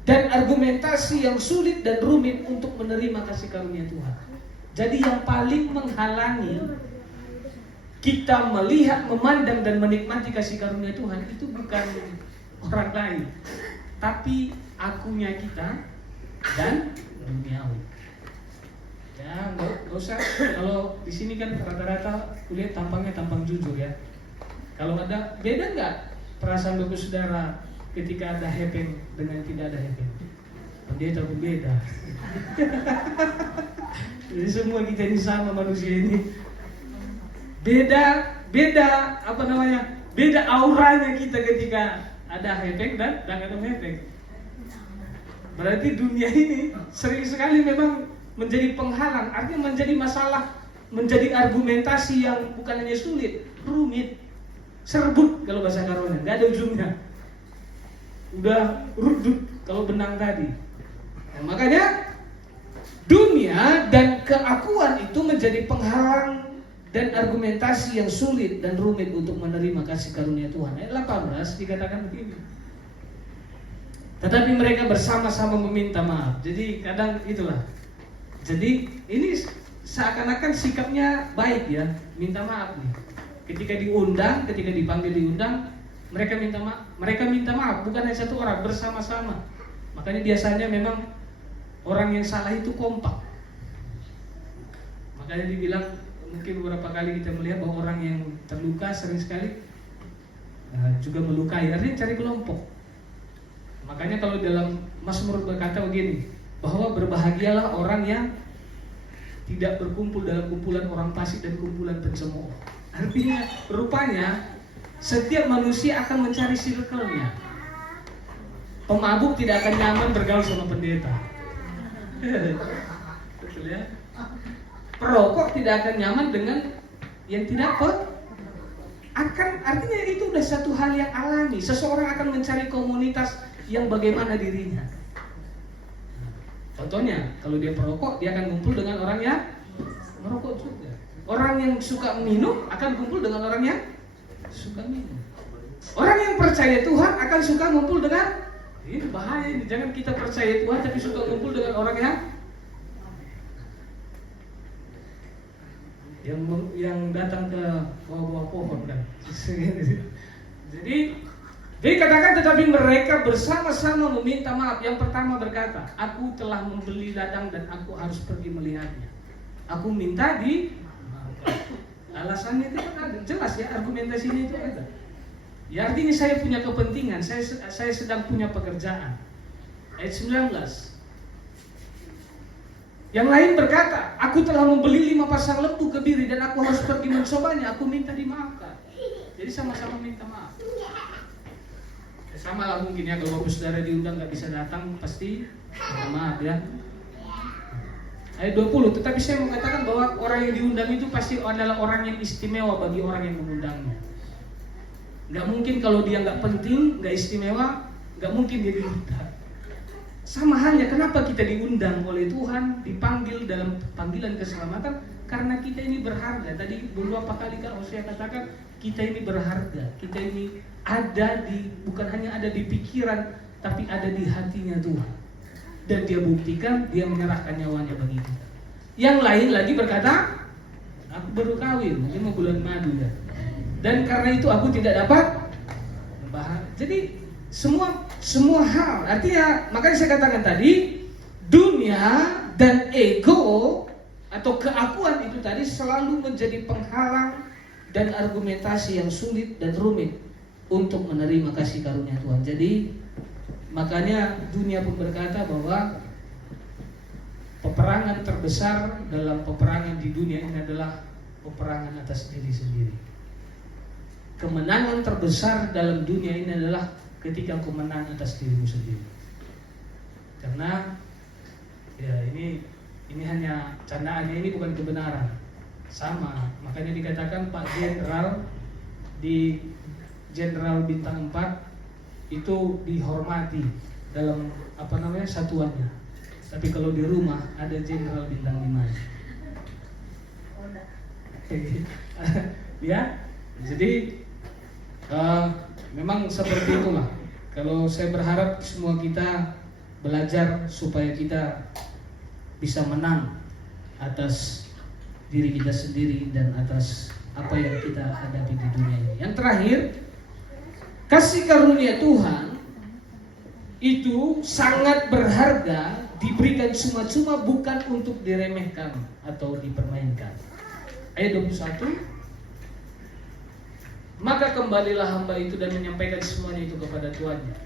dan argumentasi yang sulit dan rumit untuk menerima kasih karunia Tuhan. Jadi yang paling menghalangi kita melihat, memandang dan menikmati kasih karunia Tuhan itu bukan orang lain, tapi akunya kita dan duniawi. Ya, nggak usah. Kalau di sini kan rata-rata kulihat tampangnya tampang jujur ya. Kalau ada beda nggak perasaan Bapak Saudara ketika ada happening dengan tidak ada happening? Dia tahu beda. Jadi semua kita ini sama manusia ini. Beda apa namanya? Beda auranya kita ketika ada happening dan ada happening. Berarti dunia ini sering sekali memang menjadi penghalang, artinya menjadi masalah, menjadi argumentasi yang bukan hanya sulit, rumit, serbuk kalau bahasa Karonya, nggak ada ujungnya. Udah rudut kalau benang tadi. Nah, makanya dunia dan keakuan itu menjadi penghalang dan argumentasi yang sulit dan rumit untuk menerima kasih karunia Tuhan. Ayat 18 dikatakan begini. Tetapi mereka bersama-sama meminta maaf. Jadi kadang itulah. Jadi ini seakan-akan sikapnya baik ya, minta maaf nih. Ketika diundang, ketika dipanggil diundang, mereka minta maaf, bukan hanya satu orang, bersama-sama. Makanya biasanya memang orang yang salah itu kompak. Makanya dibilang, mungkin beberapa kali kita melihat bahwa orang yang terluka sering sekali juga melukai, artinya cari kelompok. Makanya kalau dalam Mazmur berkata begini, bahwa berbahagialah orang yang tidak berkumpul dalam kumpulan orang fasik dan kumpulan pencemooh. Artinya, rupanya setiap manusia akan mencari circle-nya. Pemabuk tidak akan nyaman bergaul sama pendeta. Betul ya? Perokok tidak akan nyaman dengan yang tidak artinya itu udah satu hal yang alami. Seseorang akan mencari komunitas yang bagaimana dirinya. Contohnya, kalau dia perokok, dia akan kumpul dengan orang yang merokok juga. Orang yang suka minum akan kumpul dengan orang yang suka minum. Orang yang percaya Tuhan akan suka kumpul dengan, ini bahaya ini, jangan kita percaya Tuhan tapi suka kumpul dengan orang yang datang ke bawah-bawah pohon kan. Jadi katakan tetapi mereka bersama-sama meminta maaf. Yang pertama berkata, aku telah membeli ladang dan aku harus pergi melihatnya. Aku minta alasannya itu kan ada, jelas ya, argumentasinya itu ada. Ya artinya saya punya kepentingan, saya sedang punya pekerjaan. Ayat 19. Yang lain berkata, aku telah membeli 5 pasang lembu kebiri dan aku harus pergi mencobanya. Aku minta dimaafkan. Jadi sama-sama minta maaf. Sama lah mungkin ya, kalau Bapak Saudara diundang gak bisa datang, pasti maaf ya. Ayat 20, tetapi saya mau katakan bahwa orang yang diundang itu pasti adalah orang yang istimewa bagi orang yang mengundangnya. Gak mungkin kalau dia gak penting, gak istimewa, gak mungkin dia diundang. Sama halnya, kenapa kita diundang oleh Tuhan, dipanggil dalam panggilan keselamatan? Karena kita ini berharga. Tadi beberapa kali Kak Hosea katakan, kita ini berharga. Kita ini ada bukan hanya ada di pikiran, tapi ada di hatinya Tuhan. dan dia buktikan dia menyerahkan nyawanya bagi kita. Yang lain lagi berkata, aku baru kawin, mungkin mau bulan madu ya. Dan karena itu aku tidak dapat bahagia. Jadi semua hal, artinya makanya saya katakan tadi, dunia dan ego atau keakuan itu tadi selalu menjadi penghalang dan argumentasi yang sulit dan rumit untuk menerima kasih karunia Tuhan. Jadi makanya dunia pun berkata bahwa peperangan terbesar dalam peperangan di dunia ini adalah peperangan atas diri sendiri. Kemenangan terbesar dalam dunia ini adalah ketika kau menang atas dirimu sendiri. Karena ya ini hanya candaannya, ini bukan kebenaran. Sama, makanya dikatakan Pak Jenderal di Jenderal Bintang 4 itu dihormati dalam satuannya. Tapi kalau di rumah ada Jenderal Bintang 5. Ya, jadi memang seperti itulah. Kalau saya berharap semua kita belajar supaya kita bisa menang atas diri kita sendiri dan atas apa yang kita hadapi di dunia ini. Yang terakhir, kasih karunia Tuhan itu sangat berharga, diberikan cuma-cuma, bukan untuk diremehkan atau dipermainkan. Ayat 21. Maka kembalilah hamba itu dan menyampaikan semuanya itu kepada tuannya.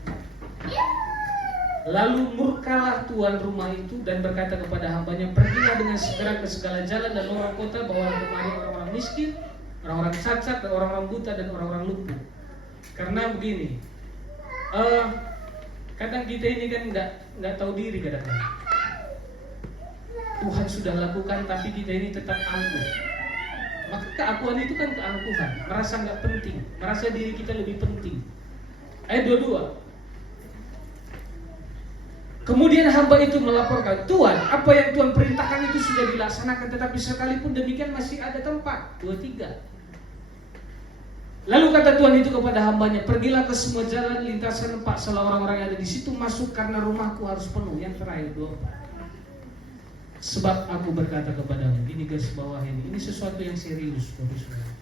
Lalu murkalah tuan rumah itu dan berkata kepada hambanya, pergilah dengan segera ke segala jalan dan lorong kota, bawa kemari orang-orang miskin, orang-orang cacat, dan orang-orang buta dan orang-orang lumpuh. Karena begini, kadang kita ini kan nggak tahu diri kadang-kadang. Tuhan sudah lakukan tapi kita ini tetap angkuh. Maka keakuan itu kan keangkuhan, merasa nggak penting, merasa diri kita lebih penting. Ayat 22. Kemudian hamba itu melaporkan, Tuhan, apa yang Tuhan perintahkan itu sudah dilaksanakan, tetapi sekalipun demikian masih ada tempat. 23. Lalu kata Tuhan itu kepada hambanya, pergilah ke semua jalan lintasan, paksalah orang-orang yang ada di situ masuk, karena rumahku harus penuh. Yang terakhir 24. Sebab aku berkata kepadamu, ini garis bawah ini sesuatu yang serius, Bapak-Saudara.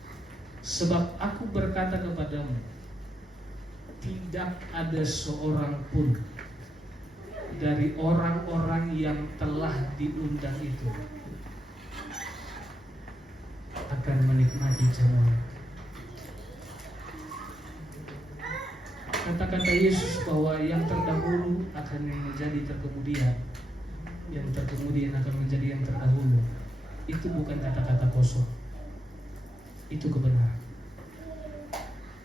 Sebab aku berkata kepadamu, tidak ada seorang pun dari orang-orang yang telah diundang itu akan menikmati jamuan. Kata-kata Yesus bahwa yang terdahulu akan menjadi terkemudian, yang terkemudian akan menjadi yang terdahulu, itu bukan kata-kata kosong, itu kebenaran.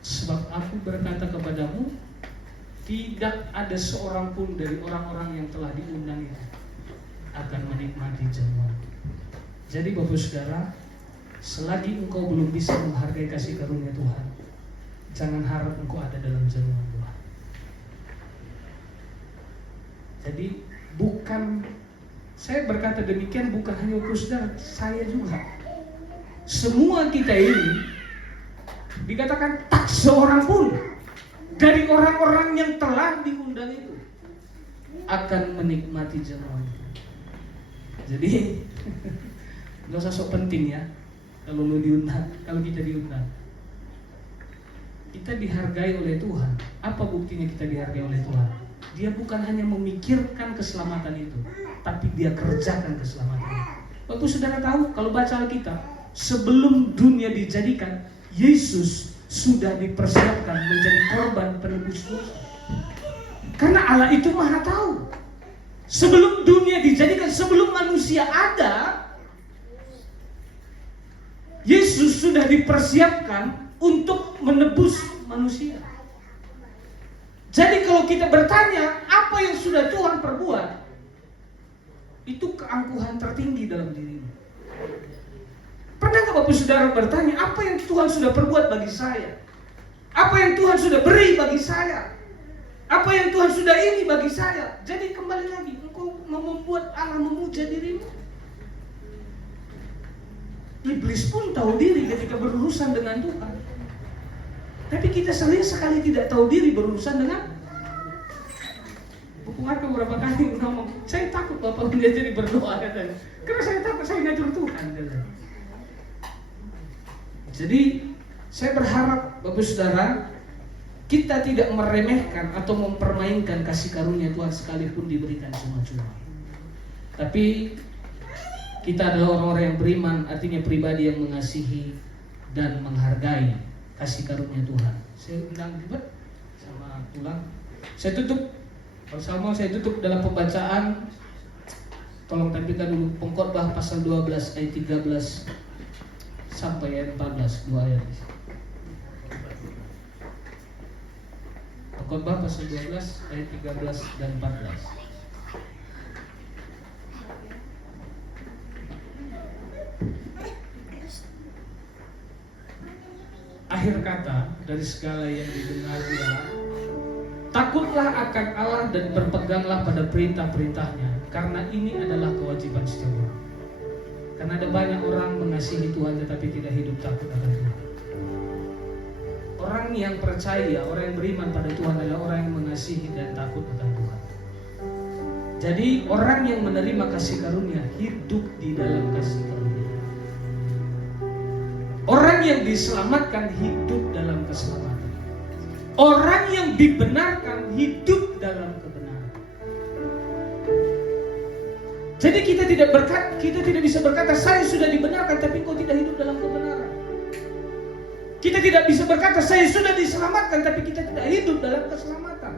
Sebab aku berkata kepadamu, tidak ada seorang pun dari orang-orang yang telah diundang itu akan menikmati jamuan. Jadi Bapak Saudara, selagi engkau belum bisa menghargai kasih karunia Tuhan, jangan harap engkau ada dalam jamuan Tuhan. Jadi bukan, saya berkata demikian bukan hanya Bapak Saudara, saya juga. Semua kita ini dikatakan tak seorang pun dari orang-orang yang telah diundang itu akan menikmati jamuan. Jadi nggak usah sok penting ya kalau lu diundang, kalau kita diundang. Kita dihargai oleh Tuhan. Apa buktinya kita dihargai oleh Tuhan? Dia bukan hanya memikirkan keselamatan itu, tapi dia kerjakan keselamatan itu. Bapak Saudara tahu, kalau baca Alkitab, sebelum dunia dijadikan, Yesus sudah dipersiapkan menjadi korban penebus dosa. Karena Allah itu Maha tahu. Sebelum dunia dijadikan, sebelum manusia ada, Yesus sudah dipersiapkan untuk menebus manusia. Jadi kalau kita bertanya apa yang sudah Tuhan perbuat, itu keangkuhan tertinggi dalam dirimu. Pernah nggak Bapak Saudara bertanya apa yang Tuhan sudah perbuat bagi saya? Apa yang Tuhan sudah beri bagi saya? Apa yang Tuhan sudah ini bagi saya? Jadi kembali lagi, engkau mau membuat Allah memuja dirimu. Iblis pun tahu diri ketika berurusan dengan Tuhan. Tapi kita sering sekali tidak tahu diri berurusan dengan Warga beberapa kali ngomong, saya takut Bapak dia jadi berdoa katanya. Karena saya takut saya ngatur Tuhan katanya. Jadi saya berharap Bapak Saudara, kita tidak meremehkan atau mempermainkan kasih karunia Tuhan sekalipun diberikan cuma-cuma. Tapi kita adalah orang-orang yang beriman, artinya pribadi yang mengasihi dan menghargai kasih karunia Tuhan. Saya undang ribet sama pulang. Saya tutup bersama, saya tutup dalam pembacaan. Tolong tampilkan dulu Pengkhotbah pasal 12 ayat 13 sampai ayat 14, 2 ayat. Pengkhotbah pasal 12 ayat 13 dan 14. Akhir kata dari segala yang didengar ialah, takutlah akan Allah dan berpeganglah pada perintah-perintahnya, karena ini adalah kewajiban setiap orang. Karena ada banyak orang mengasihi Tuhan tetapi tidak hidup takut akan Tuhan. Orang yang percaya, orang yang beriman pada Tuhan adalah orang yang mengasihi dan takut akan Tuhan. Jadi orang yang menerima kasih karunia hidup di dalam kasih karunia. Orang yang diselamatkan hidup dalam keselamatan. Orang yang dibenarkan hidup dalam kebenaran. Jadi kita tidak bisa berkata saya sudah dibenarkan tapi kau tidak hidup dalam kebenaran. Kita tidak bisa berkata saya sudah diselamatkan tapi kita tidak hidup dalam keselamatan.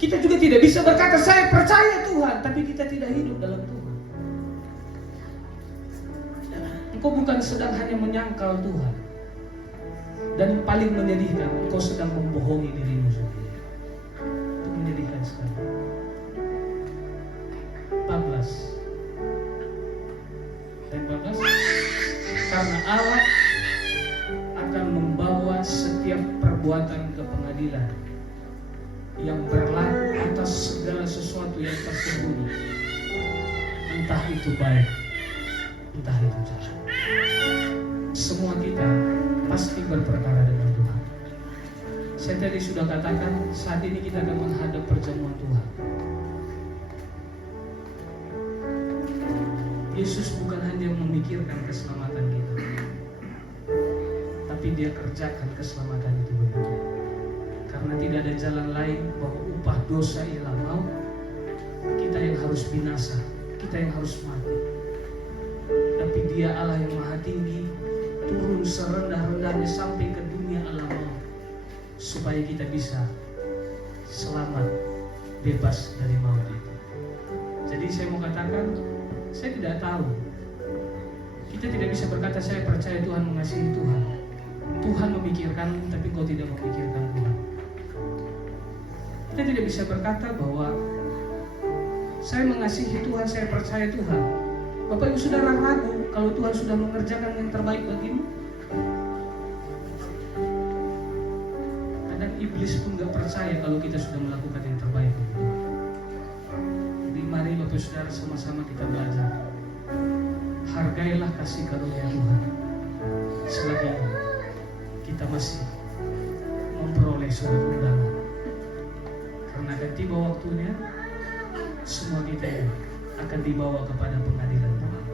Kita juga tidak bisa berkata saya percaya Tuhan tapi kita tidak hidup dalam Tuhan. Engkau bukan sedang hanya menyangkal Tuhan. Dan paling menyedihkan, engkau sedang membohongi dirimu sendiri. Itu menyedihkan sekali. 14. Ayat 14. Karena Allah akan membawa setiap perbuatan ke pengadilan yang berlaku atas segala sesuatu yang tersembunyi, entah itu baik, entah itu jahat. Semua kita pasti berperkara dengan Tuhan. Saya tadi sudah katakan, saat ini kita akan menghadap perjamuan Tuhan. Yesus bukan hanya memikirkan keselamatan kita, tapi Dia kerjakan keselamatan itu bagi kita. Karena tidak ada jalan lain bahwa upah dosa ialah maut. Kita yang harus binasa, kita yang harus mati. Tapi Dia Allah yang Maha Tinggi turun serendah-rendahnya sampai ke dunia alam maut supaya kita bisa selamat, bebas dari maut itu. Jadi saya mau katakan, saya tidak tahu. Kita tidak bisa berkata saya percaya Tuhan, mengasihi Tuhan. Tuhan memikirkan tapi kau tidak memikirkan Tuhan. Kita tidak bisa berkata bahwa saya mengasihi Tuhan, saya percaya Tuhan. Bapak Ibu Saudara ragu kalau Tuhan sudah mengerjakan yang terbaik bagimu? Kadang iblis pun gak percaya kalau kita sudah melakukan yang terbaik bagimu. Jadi mari Bapak Saudara sama-sama kita belajar. Hargailah kasih karunia Tuhan selagi kita masih memperoleh surat undangan. Karena akan tiba waktunya semua kita akan dibawa kepada pengadilan Tuhan.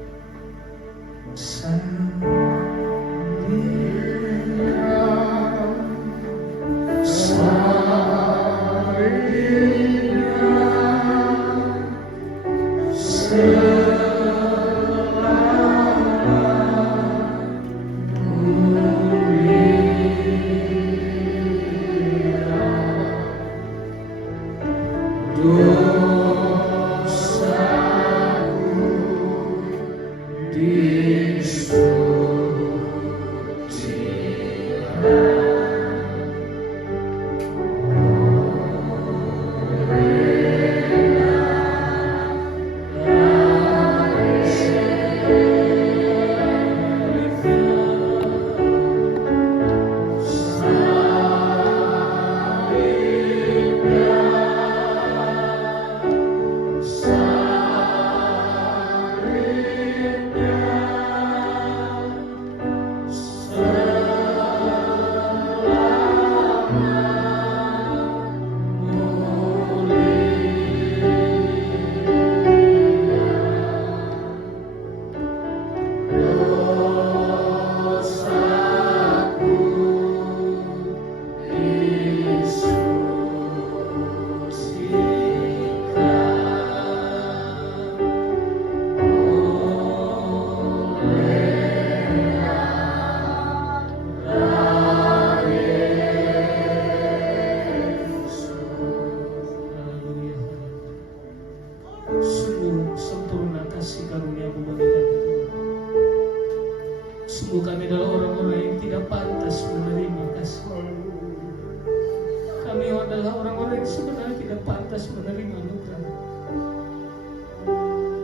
yang sebenarnya tidak pantas menerima anugerah.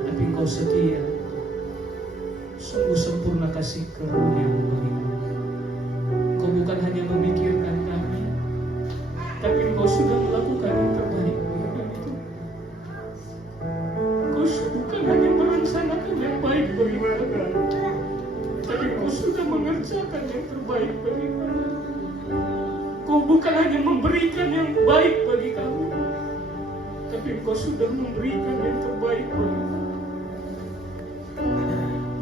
Tapi Engkau setia, sungguh sempurna kasih karunia-Mu bagimu. Engkau bukan hanya memikirkan kami, tapi Engkau sudah melakukan yang terbaik bagi kami. Engkau bukan hanya merencanakan yang baik bagi mereka, tapi Engkau sudah mengerjakan yang terbaik bagi kami. Engkau bukan hanya memberikan yang baik bagi kami, tapi Engkau sudah memberikan yang terbaik bagi kami.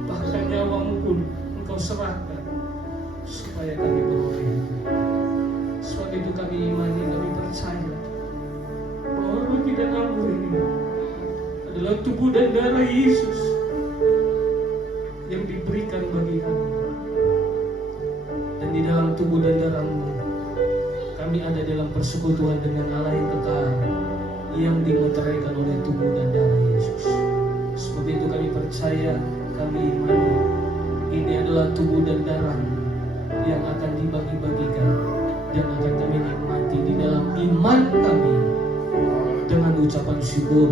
Bahkan nyawamu pun Engkau serahkan supaya kami beroleh. Sebab itu kami imani, kami percaya bahwa roti dan anggur ini adalah tubuh dan darah Yesus yang diberikan bagi kami. Dan di dalam tubuh dan darah-Mu kami ada dalam persekutuan dengan Allah yang kekal, yang dimeteraikan oleh tubuh dan darah Yesus. Sebab itu kami percaya, kami imani, ini adalah tubuh dan darah yang akan dibagi-bagikan dan akan kami nikmati di dalam iman kami dengan ucapan syukur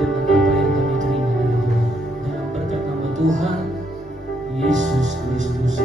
dengan apa yang kami terima dari Tuhan. Dalam berkat nama Tuhan Yesus Kristus.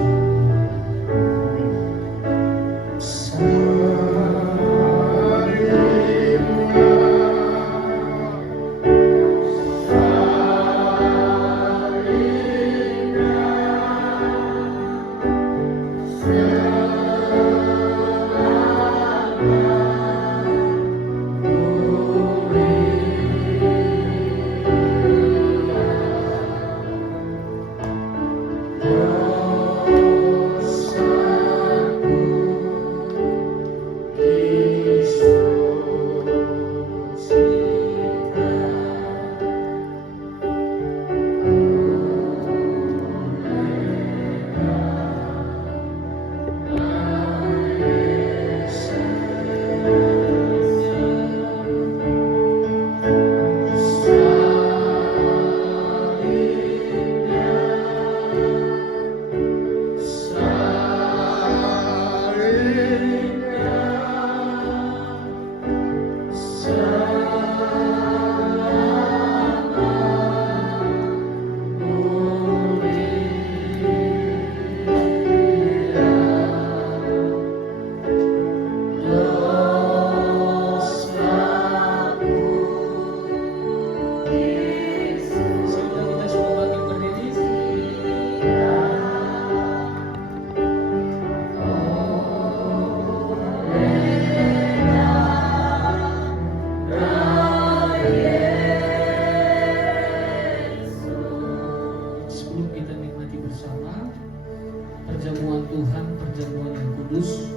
Perjamuan Tuhan, perjamuan yang kudus.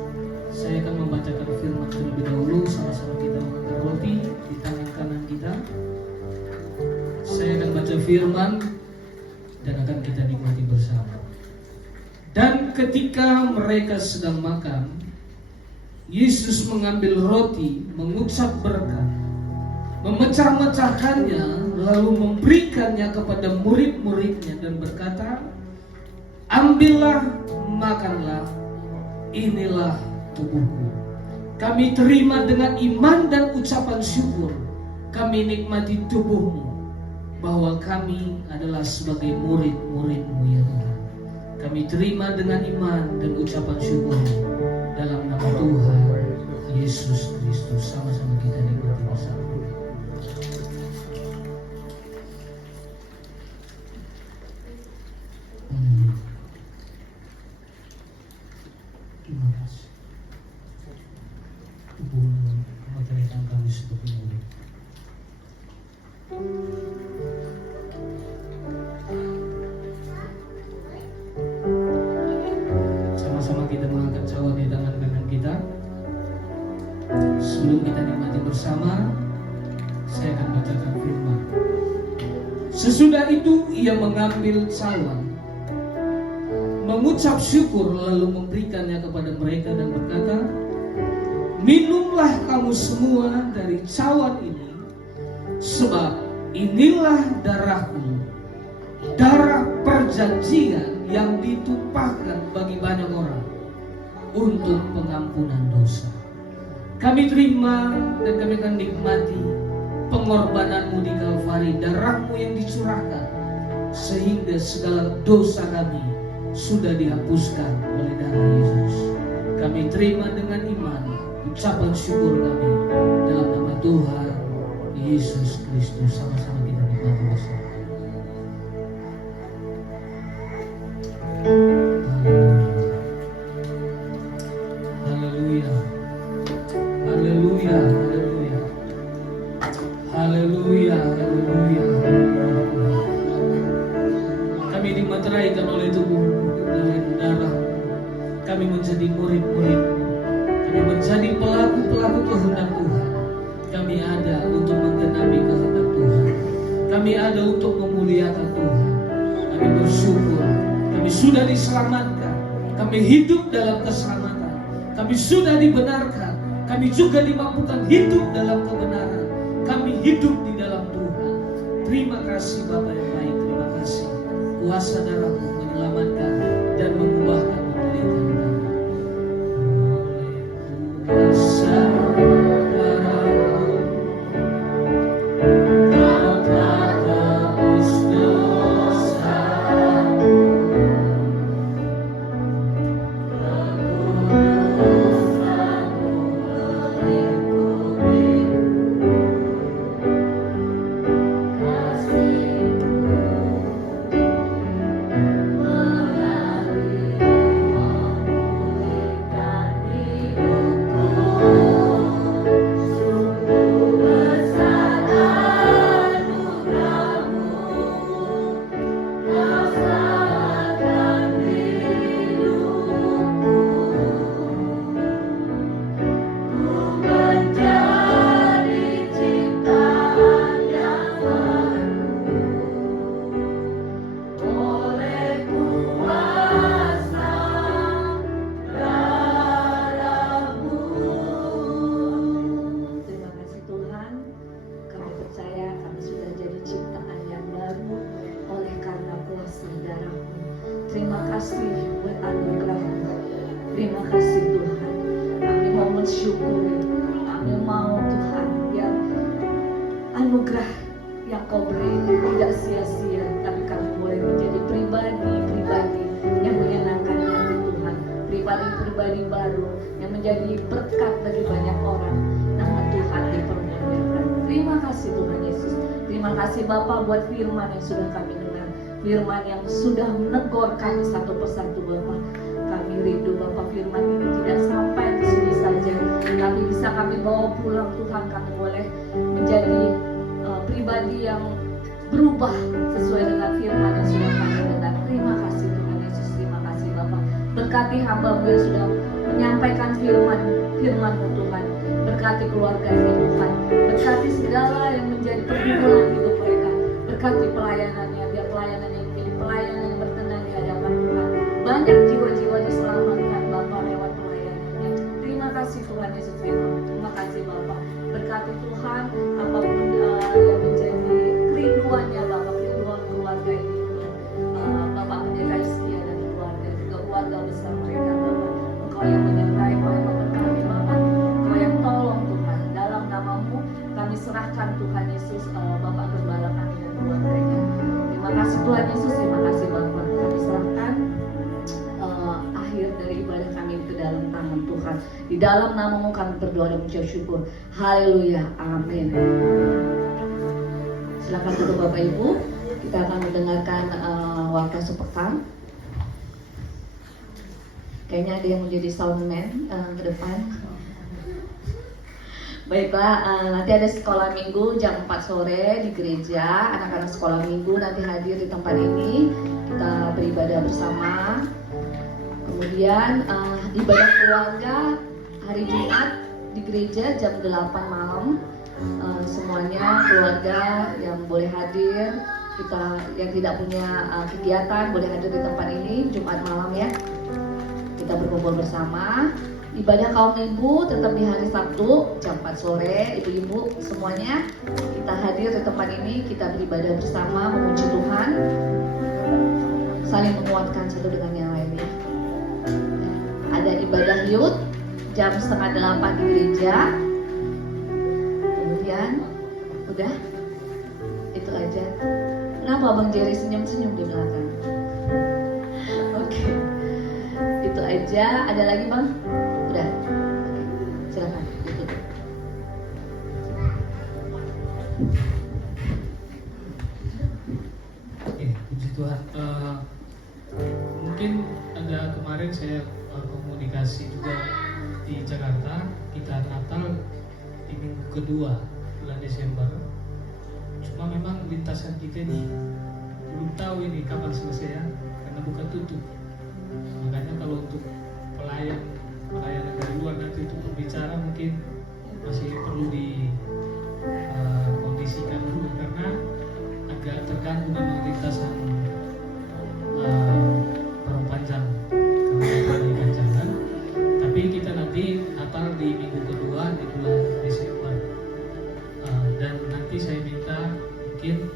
Saya akan membacakan firman terlebih dahulu. Sama-sama kita mengangkat roti di tangan kanan kita. Saya akan baca firman dan akan kita nikmati bersama. Dan ketika mereka sedang makan, Yesus mengambil roti, mengucap berkat, memecah-mecahkannya, lalu memberikannya kepada murid-muridnya dan berkata, "Ambillah, makanlah, inilah tubuhku." Kami terima dengan iman dan ucapan syukur. Kami nikmati tubuhmu, bahwa kami adalah sebagai murid-muridmu ya Tuhan. Kami terima dengan iman dan ucapan syukur dalam nama Tuhan Yesus Kristus. Sama-sama kita nikmati bersama. Terima kasih. Tubuh memerintahkan kami sebagai murid. Sama-sama kita mengangkat cawan di tangan kanan kita. Sebelum kita nikmati bersama, saya akan bacakan firman. Sesudah itu ia mengambil cawan, mengucap syukur, lalu memberikannya kepada mereka dan berkata, "Minumlah kamu semua dari cawan ini, sebab inilah darahku, darah perjanjian yang ditumpahkan bagi banyak orang untuk pengampunan dosa. Kami terima dan kami akan nikmati pengorbananmu di Kalvari, darahmu yang dicurahkan, sehingga segala dosa kami sudah dihapuskan oleh darah Yesus. Kami terima dengan iman ucapan syukur kami dalam nama Tuhan Yesus Kristus. Sama-sama kita nikmati bersama. Haleluya. Haleluya. Haleluya. Haleluya. Haleluya. Kami dimeteraikan oleh tubuh dan darah. Kami menjadi murid-murid. Kami menjadi pelaku-pelaku kehendak Tuhan. Kami ada untuk menggenapi kehendak Tuhan. Kami ada untuk memuliakan Tuhan. Kami bersyukur. Kami sudah diselamatkan. Kami hidup dalam keselamatan. Kami sudah dibenarkan. Kami juga dimampukan hidup dalam kebenaran. Kami hidup di dalam Tuhan. Terima kasih Bapa yang baik. Terima kasih. Kuasa darahmu menyelamatkan dan mengubahkan, memulihkan kami. Oleh kuasa darahmu kau telah tebus dosaku. Terima kasih buat anugerah-Mu. Terima kasih Tuhan. Kami mau mensyukuri. Kami mau Tuhan yang anugerah yang Kau beri tidak sia-sia, tapi kami boleh menjadi pribadi-pribadi yang menyenangkan hati Tuhan. Pribadi-pribadi baru yang menjadi berkat bagi banyak orang. Nama Tuhan dipermuliakan. Terima kasih Tuhan Yesus. Terima kasih Bapa buat firman yang sudah kami dengar. Firman yang sudah menegur kami satu persatu Bapa. Kami rindu Bapa firman ini tidak sampai di sini saja, tapi bisa kami bawa pulang Tuhan. Kami boleh menjadi pribadi yang berubah sesuai dengan firman yang sudah kami dengar. Terima kasih Tuhan Yesus. Terima kasih Bapa. Berkati hamba-Mu yang sudah menyampaikan firman-Mu Tuhan. Berkati keluarga ini Tuhan. Berkati segala yang menjadi pergumulan hidup mereka. Berkati pelayanannya, biar pelayanannya menjadi pelayanan yang berkenan di hadapan Tuhan. Banyak jiwa-jiwa diselamatkan Bapa lewat pelayanannya. Terima kasih Tuhan Yesus. Terima kasih Bapa. Berkati Tuhan apapun yang menjadi kerinduannya Bapa, kerinduan keluarga ini Tuhan. Bapak menyertai setia dan keluarga, juga keluarga besar mereka Bapa. Engkau yang menyertai, Engkau yang memberkati Bapa. Engkau yang tolong Tuhan. Dalam nama-Mu kami serahkan Tuhan Yesus, Bapak Gembala kami dan keluarganya. Terima kasih Tuhan Yesus, terima kasih Bapak. Kami serahkan akhir dari ibadah kami ke dalam tangan Tuhan. Di dalam nama-Mu kami berdoa dan mengucap syukur. Haleluya, amin. Silakan duduk Bapak Ibu. Kita akan mendengarkan warta sepekan. Kayaknya ada yang menjadi soundman ke depan. Baiklah, nanti ada sekolah minggu jam 4 sore di gereja. Anak-anak sekolah minggu nanti hadir di tempat ini. Kita beribadah bersama. Kemudian ibadah keluarga hari Jumat di gereja jam 8 malam. Semuanya keluarga yang boleh hadir. Kita yang tidak punya kegiatan boleh hadir di tempat ini Jumat malam ya. Kita berkumpul bersama. Ibadah kaum ibu tetap di hari Sabtu jam 4 sore. Ibu-ibu semuanya kita hadir di tempat ini. Kita beribadah bersama, memuji Tuhan, saling menguatkan satu dengan yang lainnya. Ada ibadah youth jam 7:30 di gereja. Kemudian udah itu aja. Kenapa Bang Jerry senyum-senyum di belakang? Oke. Itu aja. Ada lagi Bang? Udah. Oke. Silakan. Tutup. Oke, puji Tuhan. Mungkin ada kemarin saya komunikasi juga di Jakarta, kita Natal di minggu kedua bulan Desember. Cuma memang lintasan kita ini belum tahu ini kapan selesai ya, karena bukan tutup. Makanya kalau untuk pelayanan dari luar nanti untuk berbicara mungkin masih perlu di kondisikan dulu karena agak terganggu dengan lintasan perpanjang karena perbaikan jalan. Tapi kita nanti Natal di minggu kedua di bulan Desember. Dan nanti saya minta mungkin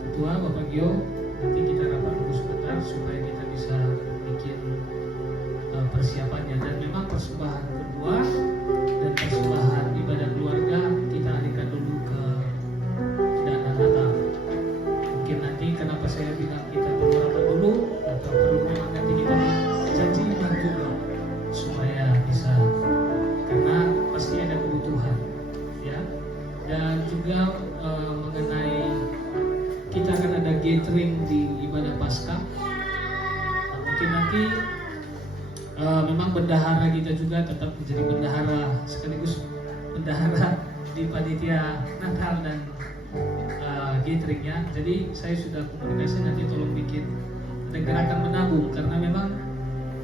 Ketua Bapak Gio nanti kita rapat dulu sebentar supaya kita bisa bikin persiapannya. Dan memang persembahan kedua dan persembahan ibadah keluarga kita alihkan dulu ke dana Natal. Mungkin nanti kenapa saya bilang kita perlu rapat dulu atau perlu memang nanti kita janji iman juga supaya bisa, karena pasti ada kebutuhan ya. Dan juga mengenai kita akan ada gathering di ibadah Paskah. Mungkin nanti memang bendahara kita juga tetap menjadi bendahara sekaligus bendahara di panitia Natal dan gatheringnya. Jadi saya sudah komunikasi nanti tolong bikin ada gerakan menabung karena memang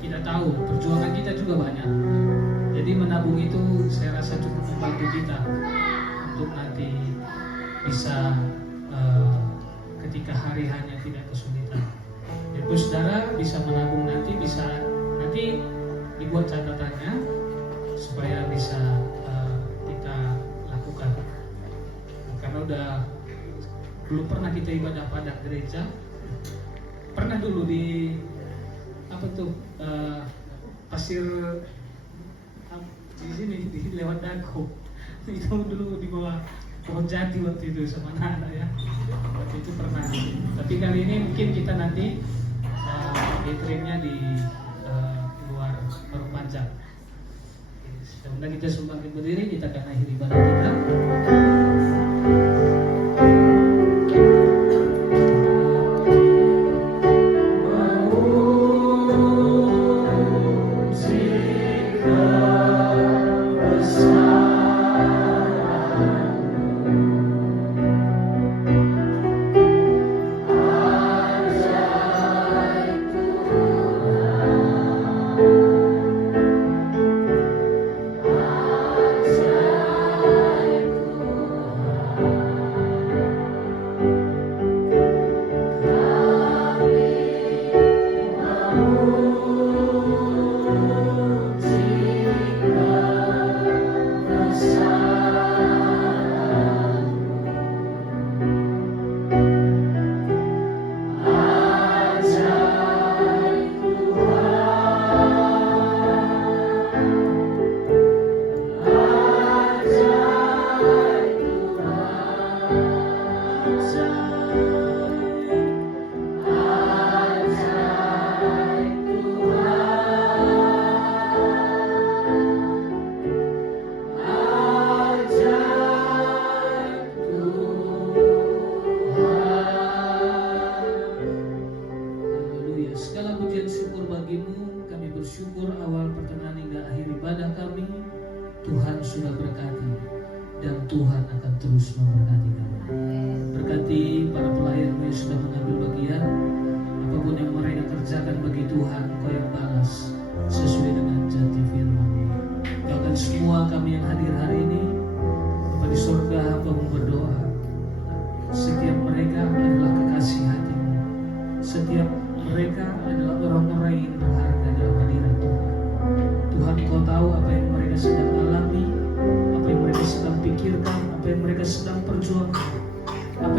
kita tahu perjuangan kita juga banyak. Jadi menabung itu saya rasa cukup membantu kita untuk nanti bisa ketika hari hanya tidak kesulitan. Jadi saudara bisa menabung nanti, bisa nanti dibuat catatannya supaya bisa kita lakukan. Karena udah belum pernah kita ibadah pada gereja. Pernah dulu di apa tuh pasir di sini di lewat Dago. Itu dulu di bawah pohon jati waktu itu sama anak ya. Waktu itu pernah. Tapi kali ini mungkin kita nanti gatheringnya di luar Perpanjang. Sebentar kita sembahkan berdiri, kita akan akhiri ibadah kita.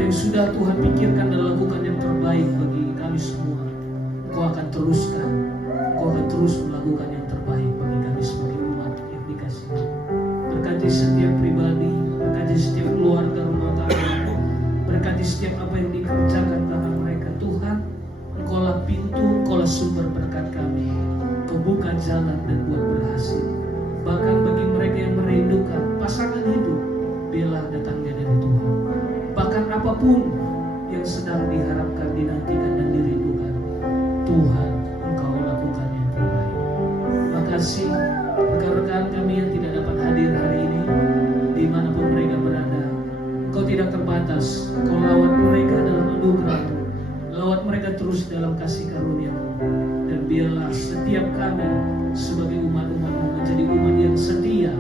Sudah Tuhan pikirkan dan lakukan yang terbaik bagi kami semua. Engkau akan teruskan, Engkau akan terus melakukan yang terbaik. Berkati setiap apa yang dikerjakan tangan mereka Tuhan. Engkaulah pintu, Engkaulah sumber berkat kami. Kau buka jalan dan buat berhasil. Bahkan bagi mereka yang merindukan pasangan hidup, biarlah datangnya dari Tuhan. Bahkan apapun yang sedang diharapkan, dinantikan dan dirindukan, Tuhan, Engkau lakukan yang terbaik. Makasih rekan-rekan kami yang tidak dapat hadir hari ini, dimanapun mereka berada. Engkau tidak terbatas. Engkau lawat mereka dalam anugerah, lawat mereka terus dalam kasih karunia-Mu. Dan biarlah setiap kami sebagai umat-umat-Mu menjadi umat yang setia,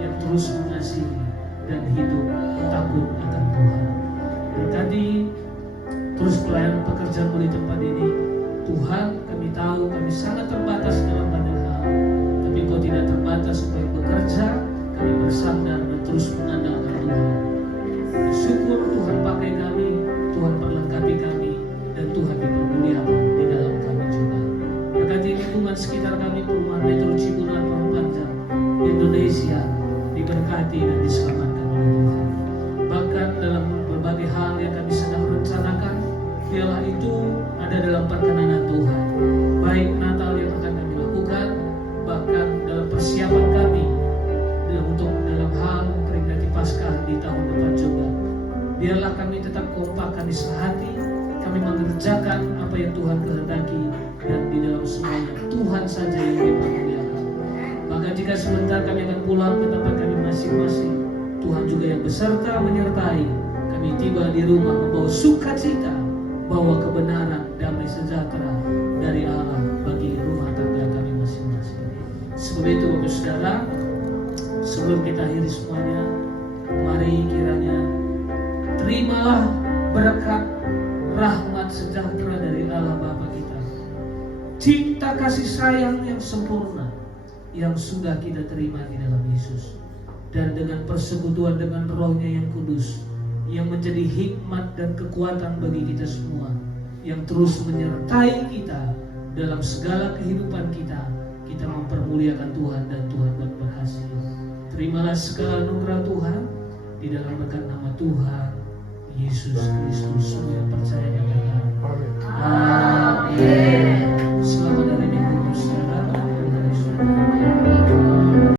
yang terus mengasihi dan hidup takut akan Tuhan. Berkati terus pelayanan pekerjaan-Mu di tempat ini. Tuhan, kami tahu kami sangat terbatas dalam banyak hal, tapi Engkau tidak terbatas supaya bekerja. Kami bersandar dan terus mengandalkan Tuhan. Syukur Tuhan pakai kami, Tuhan perlengkapi kami, dan Tuhan dipermuliakan di dalam kami juga. Berkati lingkungan sekitar kami, Perumahan Metro Cibunan, Panjang, Indonesia, diberkati dan diselamatkan oleh Tuhan. Bahkan dalam berbagai hal yang kami sedang rencanakan, biarlah itu ada dalam perkenanan Tuhan. Baik Natal yang akan kami lakukan, bahkan dalam persiapan kami untuk dalam hal memperingati Paskah di tahun depan juga. Biarlah kami tetap kompak, kami sehati, kami mengerjakan apa yang Tuhan kehendaki, dan di dalam semuanya Tuhan saja yang dipermuliakan. Maka jika sebentar kami akan pulang ke tempat kami masing-masing, Tuhan juga yang beserta menyertai. Kami tiba di rumah membawa sukacita, bawa kebenaran, damai sejahtera dari Allah bagi rumah tangga kami masing-masing. Sebab itu Bapak Saudara, sebelum kita akhiri semuanya, mari kiranya terimalah berkat, rahmat, sejahtera dari Allah Bapa kita, cinta kasih sayang yang sempurna yang sudah kita terima di dalam Yesus, dan dengan persekutuan dengan Roh-Nya yang kudus, yang menjadi hikmat dan kekuatan bagi kita semua, yang terus menyertai kita dalam segala kehidupan kita. Kita mempermuliakan Tuhan dan Tuhan berhasil. Terimalah segala anugerah Tuhan di dalam berkat nama Tuhan Yesus Kristus. Semua yang percaya katakan amin.